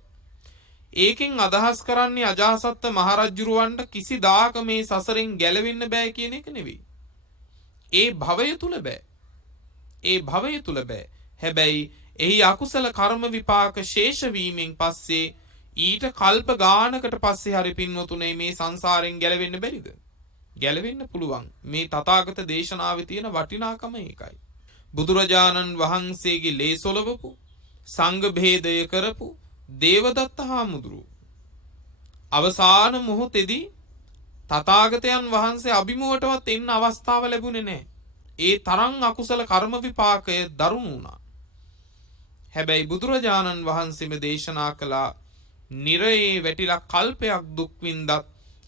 ඒකෙන් අදහස් කරන්නේ අජාසත් මහරජුරවන්ට කිසිදාක මේ සසරෙන් ගැලවෙන්න බෑ කියන එක නෙවෙයි. ඒ භවය තුල බෑ. ඒ භවය තුල බෑ. හැබැයි එහි අකුසල කර්ම විපාක ශේෂ වීමෙන් පස්සේ ඊට කල්ප ගානකට පස්සේ හරි පින්වතුනේ මේ සංසාරයෙන් ගැලවෙන්න බැරිද? ගැලවෙන්න පුළුවන්. මේ තථාගත දේශනාවේ තියෙන වටිනාකම ඒකයි. බුදුරජාණන් වහන්සේගේ ලේ සොලවපු සංඝ භේදය කරපු දේවදත්ත හාමුදුරුවෝ අවසාන මොහොතේදී තථාගතයන් වහන්සේ අභිමුවටවත් එන්න අවස්ථාව ලැබුණේ නැහැ. ඒ තරම් අකුසල කර්ම විපාකය දරුණු වුණා. හැබැයි බුදුරජාණන් වහන්සේම දේශනා කළා නිරයේ වැටිලා කල්පයක් දුක් විඳත්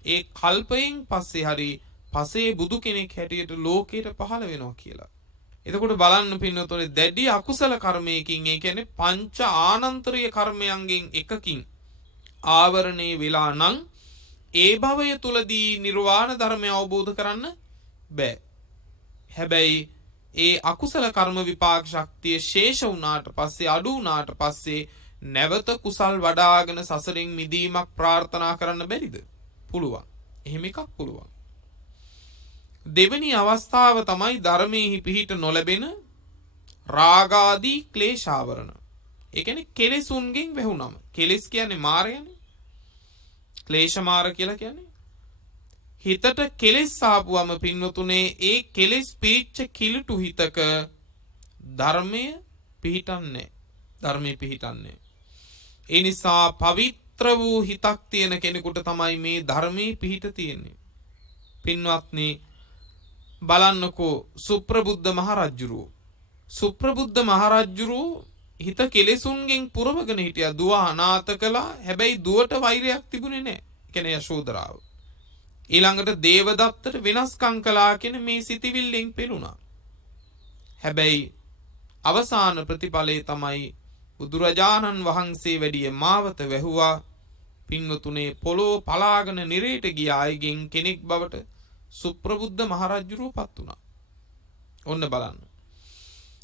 ඒ කල්පයෙන් පස්සේ හරි පසේ බුදු කෙනෙක් හැටියට ලෝකයට පහළ වෙනවා කියලා. එතකොට බලන්න පින්නතොනේ දැඩි අකුසල කර්මයකින් ඒ කියන්නේ පංච ආනන්තරීය කර්මයන්ගෙන් එකකින් ආවරණේ වෙලා නම් ඒ භවය තුලදී නිර්වාණ ධර්මය අවබෝධ කරන්න බෑ. හැබැයි ඒ අකුසල කර්ම විපාක ශක්තිය ශේෂ වුණාට පස්සේ අඩු වුණාට පස්සේ නැවත කුසල් වඩාගෙන සසරින් මිදීමක් ප්‍රාර්ථනා කරන්න බැරිද? පුළුවන්. එහෙම එකක් පුළුවන්. දෙවෙනි අවස්ථාව තමයි ධර්මයේ පිහිට නොලැබෙන රාගාදී ක්ලේශාවරණ. ඒ කියන්නේ කෙලෙසුන්ගෙන් වැහුනම. කෙලෙස් කියන්නේ මායයනේ. ක්ලේශ මාර කියලා කියන්නේ හිතට කෙලෙස් ආපුවම පින්වතුනේ ඒ කෙලෙස් පිරිච්ච කිලුටු හිතක ධර්මය පිහිටන්නේ. ධර්මයේ පිහිටන්නේ. ඒ නිසා පවිත්‍ර වූ හිතක් තියෙන කෙනෙකුට තමයි මේ ධර්මයේ පිහිට තියෙන්නේ. පින්වත්නි බලන්නකෝ සුප්‍රබුද්ධ මහරජුරෝ. සුප්‍රබුද්ධ මහරජුරෝ හිත කෙලෙසුන්ගෙන් පුරවගෙන හිටියා. දුව අනාථ කළා. හැබැයි දුවට වෛරයක් තිබුණේ නැහැ. කියන්නේ යශෝදරාව. ඊළඟට දේවදත්තට වෙනස්කම් කළා කියන මේ සිතිවිල්ලෙන් පෙළුණා. හැබැයි අවසාන ප්‍රතිඵලය තමයි බුදුරජාණන් වහන්සේ වැඩිය මාවත වැහුවා. පින්වතුනේ පොළොව පලාගෙන නිරේට ගිය අයගෙන් කෙනෙක් බවට සුප්‍රබුද්ධ මහරජුරෝ පත් වුණා. ඔන්න බලන්න.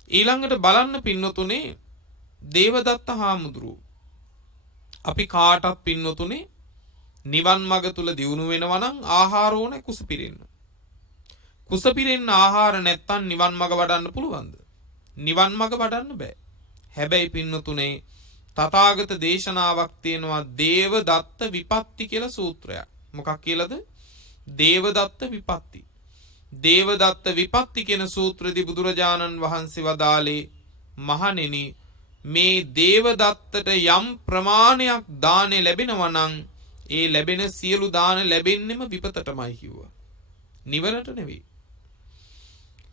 ඊළඟට බලන්න පින්වතුනේ දේවදත්ත හාමුදුරුවෝ. අපි කාටත් පින්වතුනේ නිවන් මඟ තුල දියුණු වෙනවා නම් ආහාර ඕනේ කුස පිරෙන්න. කුස පිරෙන්න ආහාර නැත්තම් නිවන් මඟ වඩන්න පුළුවන්ද? නිවන් මඟ වඩන්න බෑ. හැබැයි පින්නතුනේ තථාගත දේශනාවක් තියෙනවා දේවදත්ත විපත්ති කියලා සූත්‍රයක්. මොකක් කියලාද? දේවදත්ත විපත්ති. දේවදත්ත විපත්ති කියන සූත්‍රයේදී බුදුරජාණන් වහන්සේ වදාළේ මහණෙනි මේ දේවදත්තට යම් ප්‍රමාණයක් දානේ ලැබෙනවා නම් ඒ ලැබෙන සියලු දාන ලැබෙන්නෙම විපතටමයි කිව්වා. නිවනට නෙවෙයි.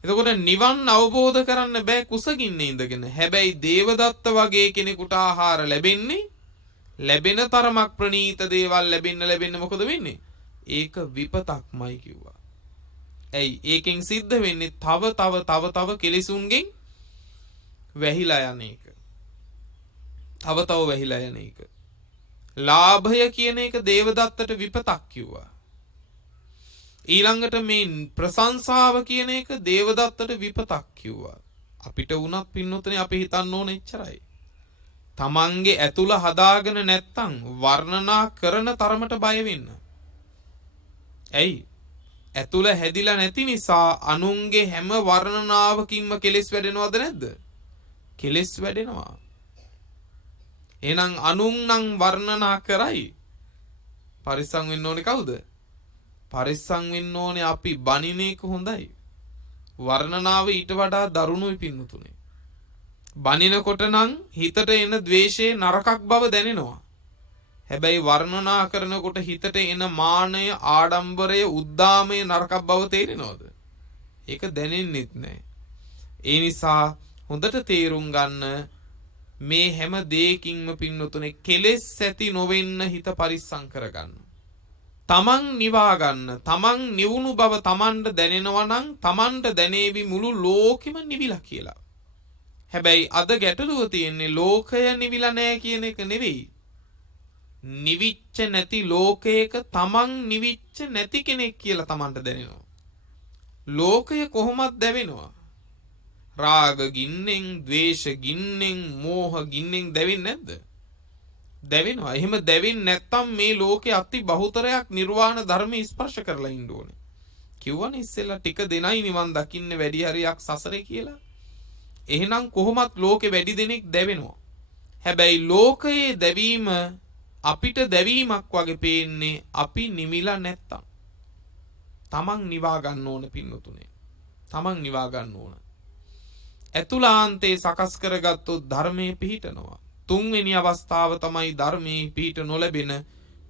එතකොට නිවන් අවබෝධ කරන්න බෑ කුසගින්නේ ඉඳගෙන. හැබැයි දේවදත්ත වගේ කෙනෙකුට ආහාර ලැබෙන්නේ ලැබෙන තරමක් ප්‍රණීත දේවල් ලැබෙන්න මොකද වෙන්නේ? ඒක විපතක්මයි කිව්වා. ඇයි? ඒකෙන් සිද්ධ වෙන්නේ තව කෙලෙසුන්ගෙන් වැහිලා යන එක. තව වැහිලා යන එක. ලාභය කියන එක දේවදත්තට විපතක් කිව්වා. ඊළඟට මේ ප්‍රශංසාව කියන එක දේවදත්තට විපතක් කිව්වා. අපිට වුණත් පින්නොතනේ අපි හිතන්න ඕන එච්චරයි. තමන්ගේ ඇතුළ හදාගෙන නැත්තම් වර්ණනා කරන තරමට බය වෙන්න. ඇයි? ඇතුළ හැදිලා නැති නිසා අනුන්ගේ හැම වර්ණනාවකින්ම කෙලෙස් වැඩෙනවද නැද්ද? කෙලෙස් වැඩෙනවා. එහෙනම් අනුන් නම් වර්ණනා කරයි. පරිස්සම් වෙන්න ඕනේ කවුද? පරිස්සම් වෙන්න ඕනේ අපි. බණින එක හොඳයි. වර්ණනාව ඊට වඩා දරුණුයි පින්නතුනේ. බණිනකොට නම් හිතට එන ද්වේෂයේ නරකක් බව දැනෙනවා. හැබැයි වර්ණනා කරනකොට හිතට එන මානය, ආඩම්බරය, උද්දාමය නරකක් බව තේරෙනවද? ඒක දැනෙන්නෙත් නැහැ. ඒ නිසා හොඳට තේරුම් ගන්න මේ හැම දෙයකින්ම පින්නතුනේ කෙලෙස් ඇති නොවෙන්න හිත පරිස්සම් කරගන්න. තමන් නිවා ගන්න. තමන් නිවුණු බව තමන්ට දැනෙනවා නම් තමන්ට දැනේවි මුළු ලෝකෙම නිවිලා කියලා. හැබැයි අද ගැටලුව තියෙන්නේ ලෝකය නිවිලා නැහැ කියන එක නෙවෙයි. නිවිච්ච නැති ලෝකයක තමන් නිවිච්ච නැති කෙනෙක් කියලා තමන්ට දැනෙනවා. ලෝකය කොහොමද දැවෙනවා? රාග ගින්නෙන්, ද්වේෂ ගින්නෙන්, මෝහ ගින්නෙන් දැවෙන්නේ නැද්ද? දැවෙනවා. එහෙම දැවෙන්නේ නැත්තම් මේ ලෝකේ අති බහුතරයක් නිර්වාණ ධර්ම ස්පර්ශ කරලා ඉන්න ඕනේ. කිව්වනේ ඉස්සෙල්ලා ටික දෙනයි නිවන් දකින්නේ වැඩි හරියක් සසරේ කියලා. එහෙනම් කොහොමත් ලෝකේ වැඩි දෙනෙක් දැවෙනවා. හැබැයි ලෝකයේ දැවීම අපිට දැවීමක් වගේ පේන්නේ අපි නිමිලා නැත්තම්. තමන් නිවා ගන්න ඕන පින්නතුනේ. තමන් නිවා ගන්න ඕන. ඇතුළාන්තේ සකස් කරගත්තොත් ධර්මයේ පිහිටනවා. තුන්වෙනි අවස්ථාව තමයි ධර්මයේ පිහිට නොලැබෙන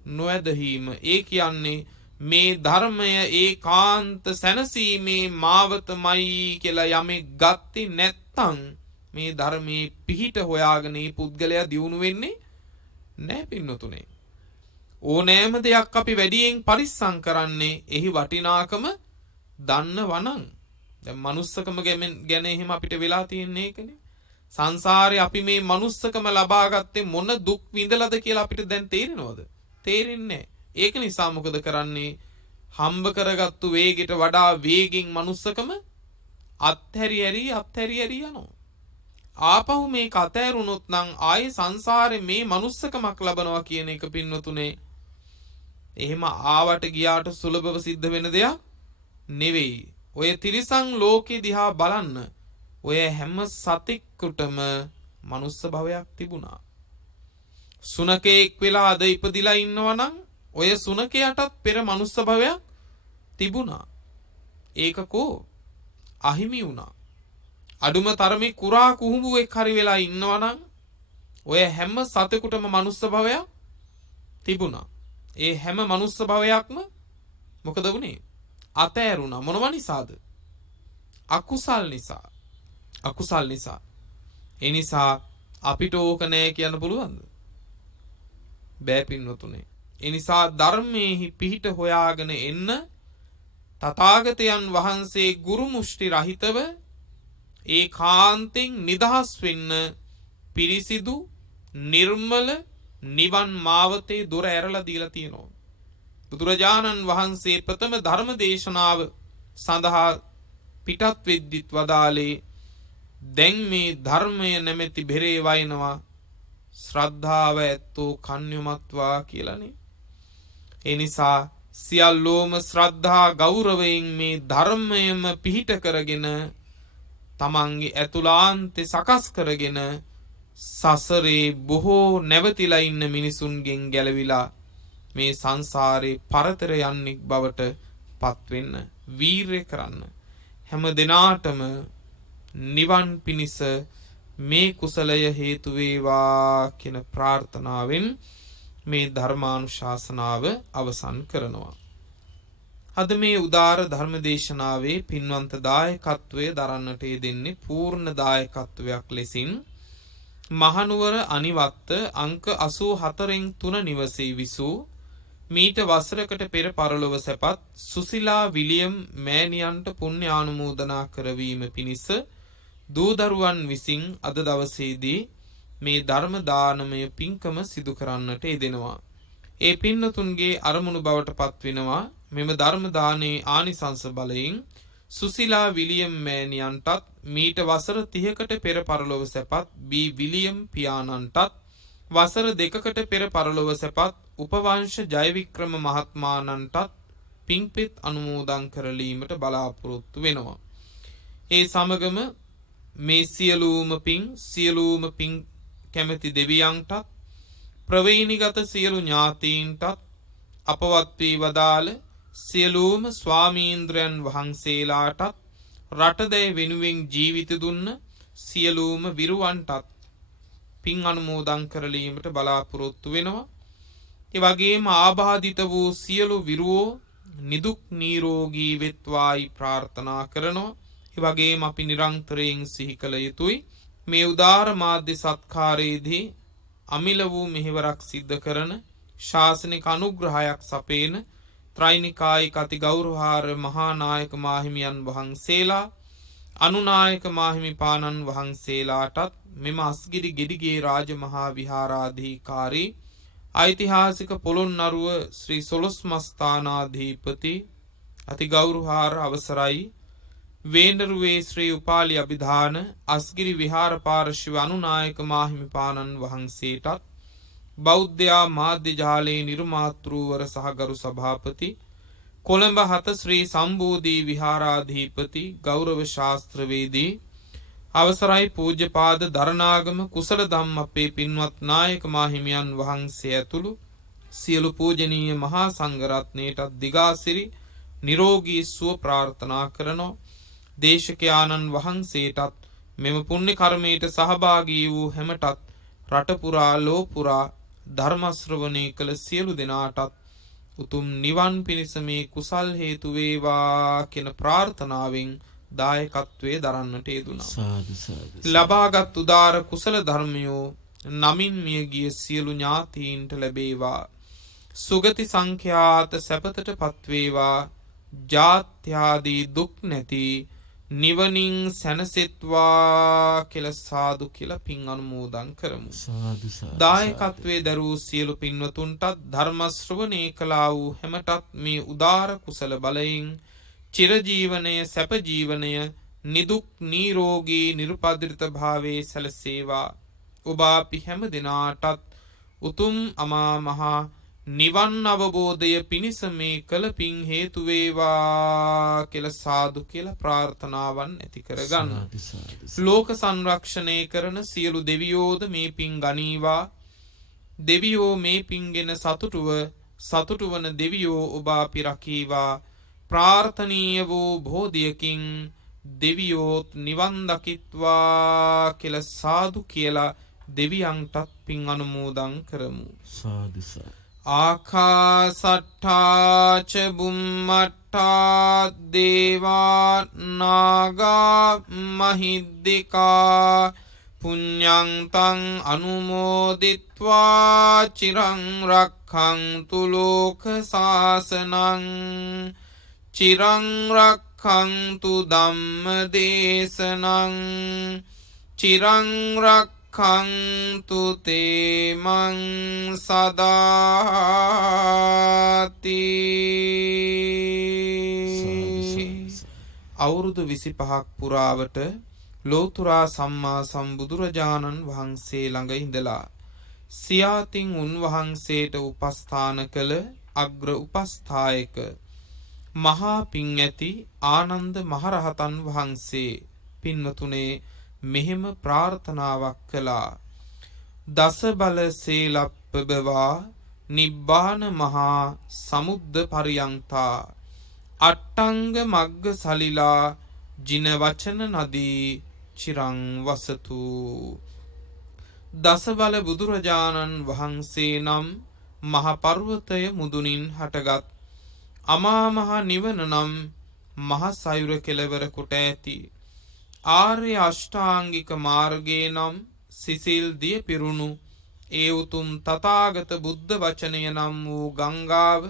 නොඇදහීම. ඒ කියන්නේ මේ ධර්මය ඒකාන්ත සැනසීමේ මාවතමයි කියලා යමෙක් ගත්තේ නැත්තම් මේ ධර්මයේ පිහිට හොයාගෙන මේ පුද්ගලයා දියුණු වෙන්නේ නැහැ පින්නතුනේ. ඕනෑම දෙයක් අපි වැඩියෙන් පරිස්සම් කරන්නේ එහි වටිනාකම දන්නවනම්. දැන් manussකම ගැන එහෙම අපිට වෙලා තියෙන්නේ ඒකනේ. සංසාරේ අපි මේ manussකම ලබා ගත්තේ මොන දුක් විඳලාද කියලා අපිට දැන් තේරෙනවද? තේරෙන්නේ නැහැ. ඒක නිසා මොකද කරන්නේ? හම්බ කරගත්තු වේගයට වඩා වේගෙන් manussකම අත්හැරි යනවා. ආපහු මේක අතෑරුණොත් නම් ආයේ සංසාරේ මේ manussකමක් ලබනවා කියන එක පින්නතුනේ එහෙම ආවට ගියාට සුලභව සිද්ධ වෙන දෙයක් නෙවෙයි. ඔය තිරිසන් ලෝකේ දිහා බලන්න. ඔය හැම සතෙක්කුටම මනුස්ස භවයක් තිබුණා. සුනකෙක් වෙලා අද ඉපදිලා ඉන්නවා නම් ඔය සුනකයටත් පෙර මනුස්ස භවයක් තිබුණා. ඒක කෝ අහිමි වුණා. අඩුම තරමේ කුරා කුහුඹුවෙක් හරි වෙලා ඉන්නවා නම් ඔය හැම සතෙකුටම මනුස්ස භවයක් තිබුණා. ඒ හැම මනුස්ස භවයක්ම මොකද වුනේ? අතෑරුණා. මොනවා නිසාද? අකුසල් නිසා. අකුසල් නිසා. ඒ නිසා අපිට ඕක නෑ කියන්න පුළුවන්ද? බෑ පින්වතුනේ. ඒ නිසා ධර්මයේහි පිහිට හොයාගෙන එන්න තථාගතයන් වහන්සේ ගුරු මුෂ්ටි රහිතව ඒකාන්තෙන් නිදහස් වෙන්න පිරිසිදු නිර්මල නිවන් මාවතේ දොර ඇරලා දීලා තියෙනවා. බුදුරජාණන් වහන්සේ ප්‍රථම ධර්ම දේශනාව සඳහා පිටත් වෙද්දිත් වදාලේ දැන් මේ ධර්මය නැමැති බෙරේ වයින්නවා ශ්‍රද්ධාව ඇත්තෝ කන්‍යමත්වා කියලානේ. ඒ නිසා සියල්ලෝම ශ්‍රද්ධා ගෞරවයෙන් මේ ධර්මයම පිහිට කරගෙන තමන්ගේ ඇතුළාන්තේ සකස් කරගෙන සසරේ බොහෝ නැවතිලා ඉන්න මිනිසුන්ගෙන් ගැලවිලා මේ සංසාරේ පරතර යන්නෙක් බවට පත්වෙන්න වීරය කරන්න. හැම දිනාටම නිවන් පිණිස මේ කුසලය හේතු වේවා කියන ප්‍රාර්ථනාවෙන් මේ ධර්මානුශාසනාව අවසන් කරනවා. අද මේ උදාර ධර්ම දේශනාවේ පින්වන්ත දායකත්වයේ දරන්නට යෙදෙන්නේ පූර්ණ දායකත්වයක් ලෙසින් මහනුවර අනිවත්ත අංක 84න් 3 නිවසේ විසූ මීට වසරකට පෙර පරලොව සැපත් සුසිලා විලියම් මෑණියන්ට පුණ්‍ය ආනුමෝදනා කරවීම පිණිස දූදරුවන් විසින් අද දවසේදී මේ ධර්ම දානමය පින්කම සිදු කරන්නට යෙදෙනවා. ඒ පින්නතුන්ගේ අරමුණු බවට පත් වෙනවා මෙම ධර්ම දානයේ ආනිසංස බලයෙන් සුසිලා විලියම් මෑණියන්ටත් මීට වසර 30කට පෙර පරලොව සැපත් බී විලියම් පියාණන්ටත් වසර 2කට පෙර පරලොව සැපත් උපවංශ ජයවික්‍රම මහත්මාණන්ටත් පින්පෙත් අනුමෝදන් කරලීමට බලාපොරොත්තු වෙනවා. ඒ සමගම මේ සියලුම පින් කැමැති දෙවියන්ටත් ප්‍රවේණිගත සියලු ඥාතීන්ටත් අපවත් වී වදාළ සියලුම ස්වාමීන්ද්‍රයන් වහන්සේලාටත් රටදැය වෙනුවෙන් ජීවිත දුන්න සියලුම විරුවන්ටත් පින් අනුමෝදන් කරලීමට බලාපොරොත්තු වෙනවා. ඒ වගේම ආබාධිත වූ සියලු විරුවෝ නිදුක් නිරෝගී වෙත්වායි ප්‍රාර්ථනා කරනවා. ඒ වගේම අපි නිරන්තරයෙන් සිහි කළ යුතුයි මේ උදාර මාධ්‍ය සත්කාරයේදී අමිල වූ මෙහෙවරක් සිද්ධ කරන ශාසනික අනුග්‍රහයක් සපේන ත්‍රිනිකායික අති ගෞරවහාර මහා නායක මාහිමියන් වහන්සේලා අනුනායක මාහිමිපාණන් වහන්සේලාටත් මෙම අස්ගිරි ගෙඩිගේ රාජ මහා විහාරාධිකාරී ඓතිහාසික පොළොන්නරුව ශ්‍රී සොළොස්මස්ථානාධිපති අති ගෞරවහාර අවසරයි වේන්දරුවේ ශ්‍රී උපාලි අභිධාන අස්ගිරි විහාර පාර්ශ්ව අනුනායක මාහිමිපාණන් වහන්සේටත් බෞද්ධ මාධ්‍ය ජාලයේ නිර්මාතෘවර සහගරු සභාපති කොළඹ 7 ශ්‍රී සම්බෝධි විහාරාධිපති ගෞරව ශාස්ත්‍රවේදී අවසරයි පූජ්‍යපාද දරණාගම කුසල ධම්ම අපේ පින්වත් නායක මාහිමියන් වහන්සේ ඇතුළු සියලු පූජනීය මහා සංඝරත්නයටත් දිගාසිරි නිරෝගී සුව ප්‍රාර්ථනා කරනෝ. දේශකයාණන් වහන්සේටත් මෙම පුණ්‍ය කර්මයට සහභාගී වූ හැමටත් රට පුරා ලෝ පුරා ධර්ම ශ්‍රවණය කළ සියලු දෙනාටත් උතුම් නිවන් පිණිස මේ කුසල් හේතු වේවා කියන ප්‍රාර්ථනාවෙන් දායකත්වයේ දරන්නට යෙදුණා. ලබාගත් උදාර කුසල ධර්මයෝ නමින් මිය ගිය සියලු ඥාතීන්ට ලැබේවා. සුගති සංඛ්‍යාත සැපතට පත්වේවා. ජාත්‍යාදී දුක් නැති නිවනින් සැනසෙත්වා කියලා සාදු කියලා පින් අනුමෝදන් කරමු. දායකත්වයේ දරූ සියලු පින්වතුන්ටත් ධර්ම ශ්‍රවණය කළා වූ හැමටත් මේ උදාර කුසල බලයෙන් චිරජීවනය සැප ජීවනය නිදුක් නිරෝගී නිර්පද්‍රිත භාවයේ සැලසේවා. ඔබ අපි හැම දිනාටත් උතුම් අමා මහා නිවන් අවබෝධය පිණිස මේ කළ පින් හේතු වේවා කියලා සාදු කියලා ප්‍රාර්ථනාවන් ඇති කරගන්න. ලෝක සංරක්ෂණය කරන සියලු දෙවියෝද මේ පින් ගනීවා. දෙවියෝ මේ පින්ගෙන සතුටු වන දෙවියෝ ඔබ අපි රකීවා. ප්‍රාර්ථනීය වූ බෝධියකින් දෙවියෝත් නිවන් දකිත්වා කියලා සාදු කියලා දෙවියන්ටත් පින් අනුමෝදන් කරමු. ආකාසට්ඨා ච බුම්මට්ඨා දේවා නාග මහිද්దికා පුඤ්ඤං තං අනුමෝදිත්වා චිරං රක්ඛන්තු ලෝක සාසනං චිරං රක්ඛන්තු ධම්ම දේශනං චිරං රක්ඛන්තු තේමං සදාති. අවුරුදු 25ක් පුරාවට ලෝතුරා සම්මා සම්බුදුරජාණන් වහන්සේ ළඟ ඉඳලා සියාතින් උන්වහන්සේට උපස්ථාන කළ අග්‍ර උපස්ථායක මහා පින් ඇති ආනන්ද මහරහතන් වහන්සේ පින්වතුනේ මෙහෙම ප්‍රාර්ථනාවක් කළා. දස බල සේලප්පබවා නිබ්බාන මහා සමුද්ද පරියන්තා අට්ටංග මග්ග සලිලා ජින වචන නදී චිරං වසතු. දස බල බුදුරජාණන් වහන්සේ නම් මහ පර්වතය මුදුනින් හටගත් අමා මහ නිවන නම් මහ සයුර කෙළවර කොට ඇති ආර්ය අෂ්ටාංගික මාර්ගයේ නම් සිසිල් දිය පිරුණු ඒ උතුම් තථාගත බුද්ධ වචනය නම් වූ ගංගාව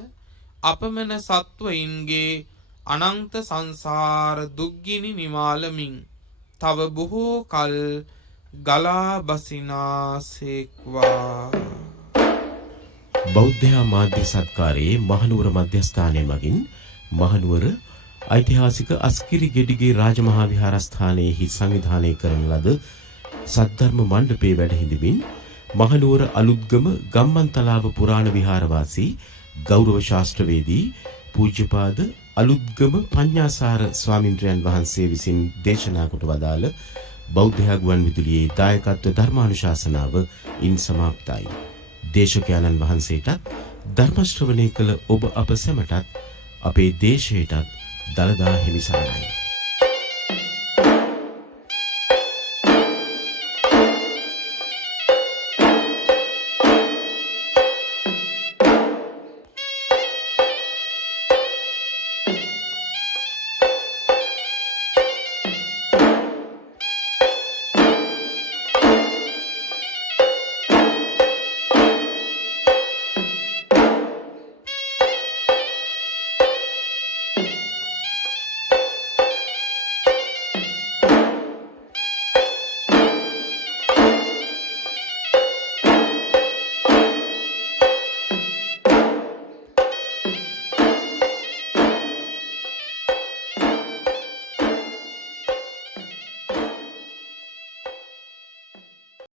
අපමණ සත්වයින්ගේ අනන්ත සංසාර දුක්ගිනි නිමාලමින් තව බොහෝ කල් ගලා බසිනාසේක්වා. බෞද්ධ මාධ්‍ය සත්කාරයේ මහනුවර මධ්‍යස්ථානය මගින් මහනුවර ඓතිහාසික අස්කිරි ගෙඩිගේ රාජමහා විහාරස්ථානයේහි සංවිධානය කරන ලද සද්ධර්ම මණ්ඩපයේ වැඩ හිඳමින් මහනුවර අලුත්ගම ගම්මන්තලාව පුරාණ විහාරවාසී ගෞරව ශාස්ත්‍රවේදී පූජ්‍යපාද අලුත්ගම පඤ්ඤාසාර ස්වාමින්ද්‍රයන් වහන්සේ විසින් දේශනා කොට වදාළ බෞද්ධ ගුවන් විදුලියේ දායකත්ව ධර්මානුශාසනාව ඉන් සමාප්තයි. දේශකයන්න් වහන්සේටත් ධර්ම ශ්‍රවණය කළ ඔබ අප සැමටත් අපේ දේශයටත් දළදා හිමි සරණයි.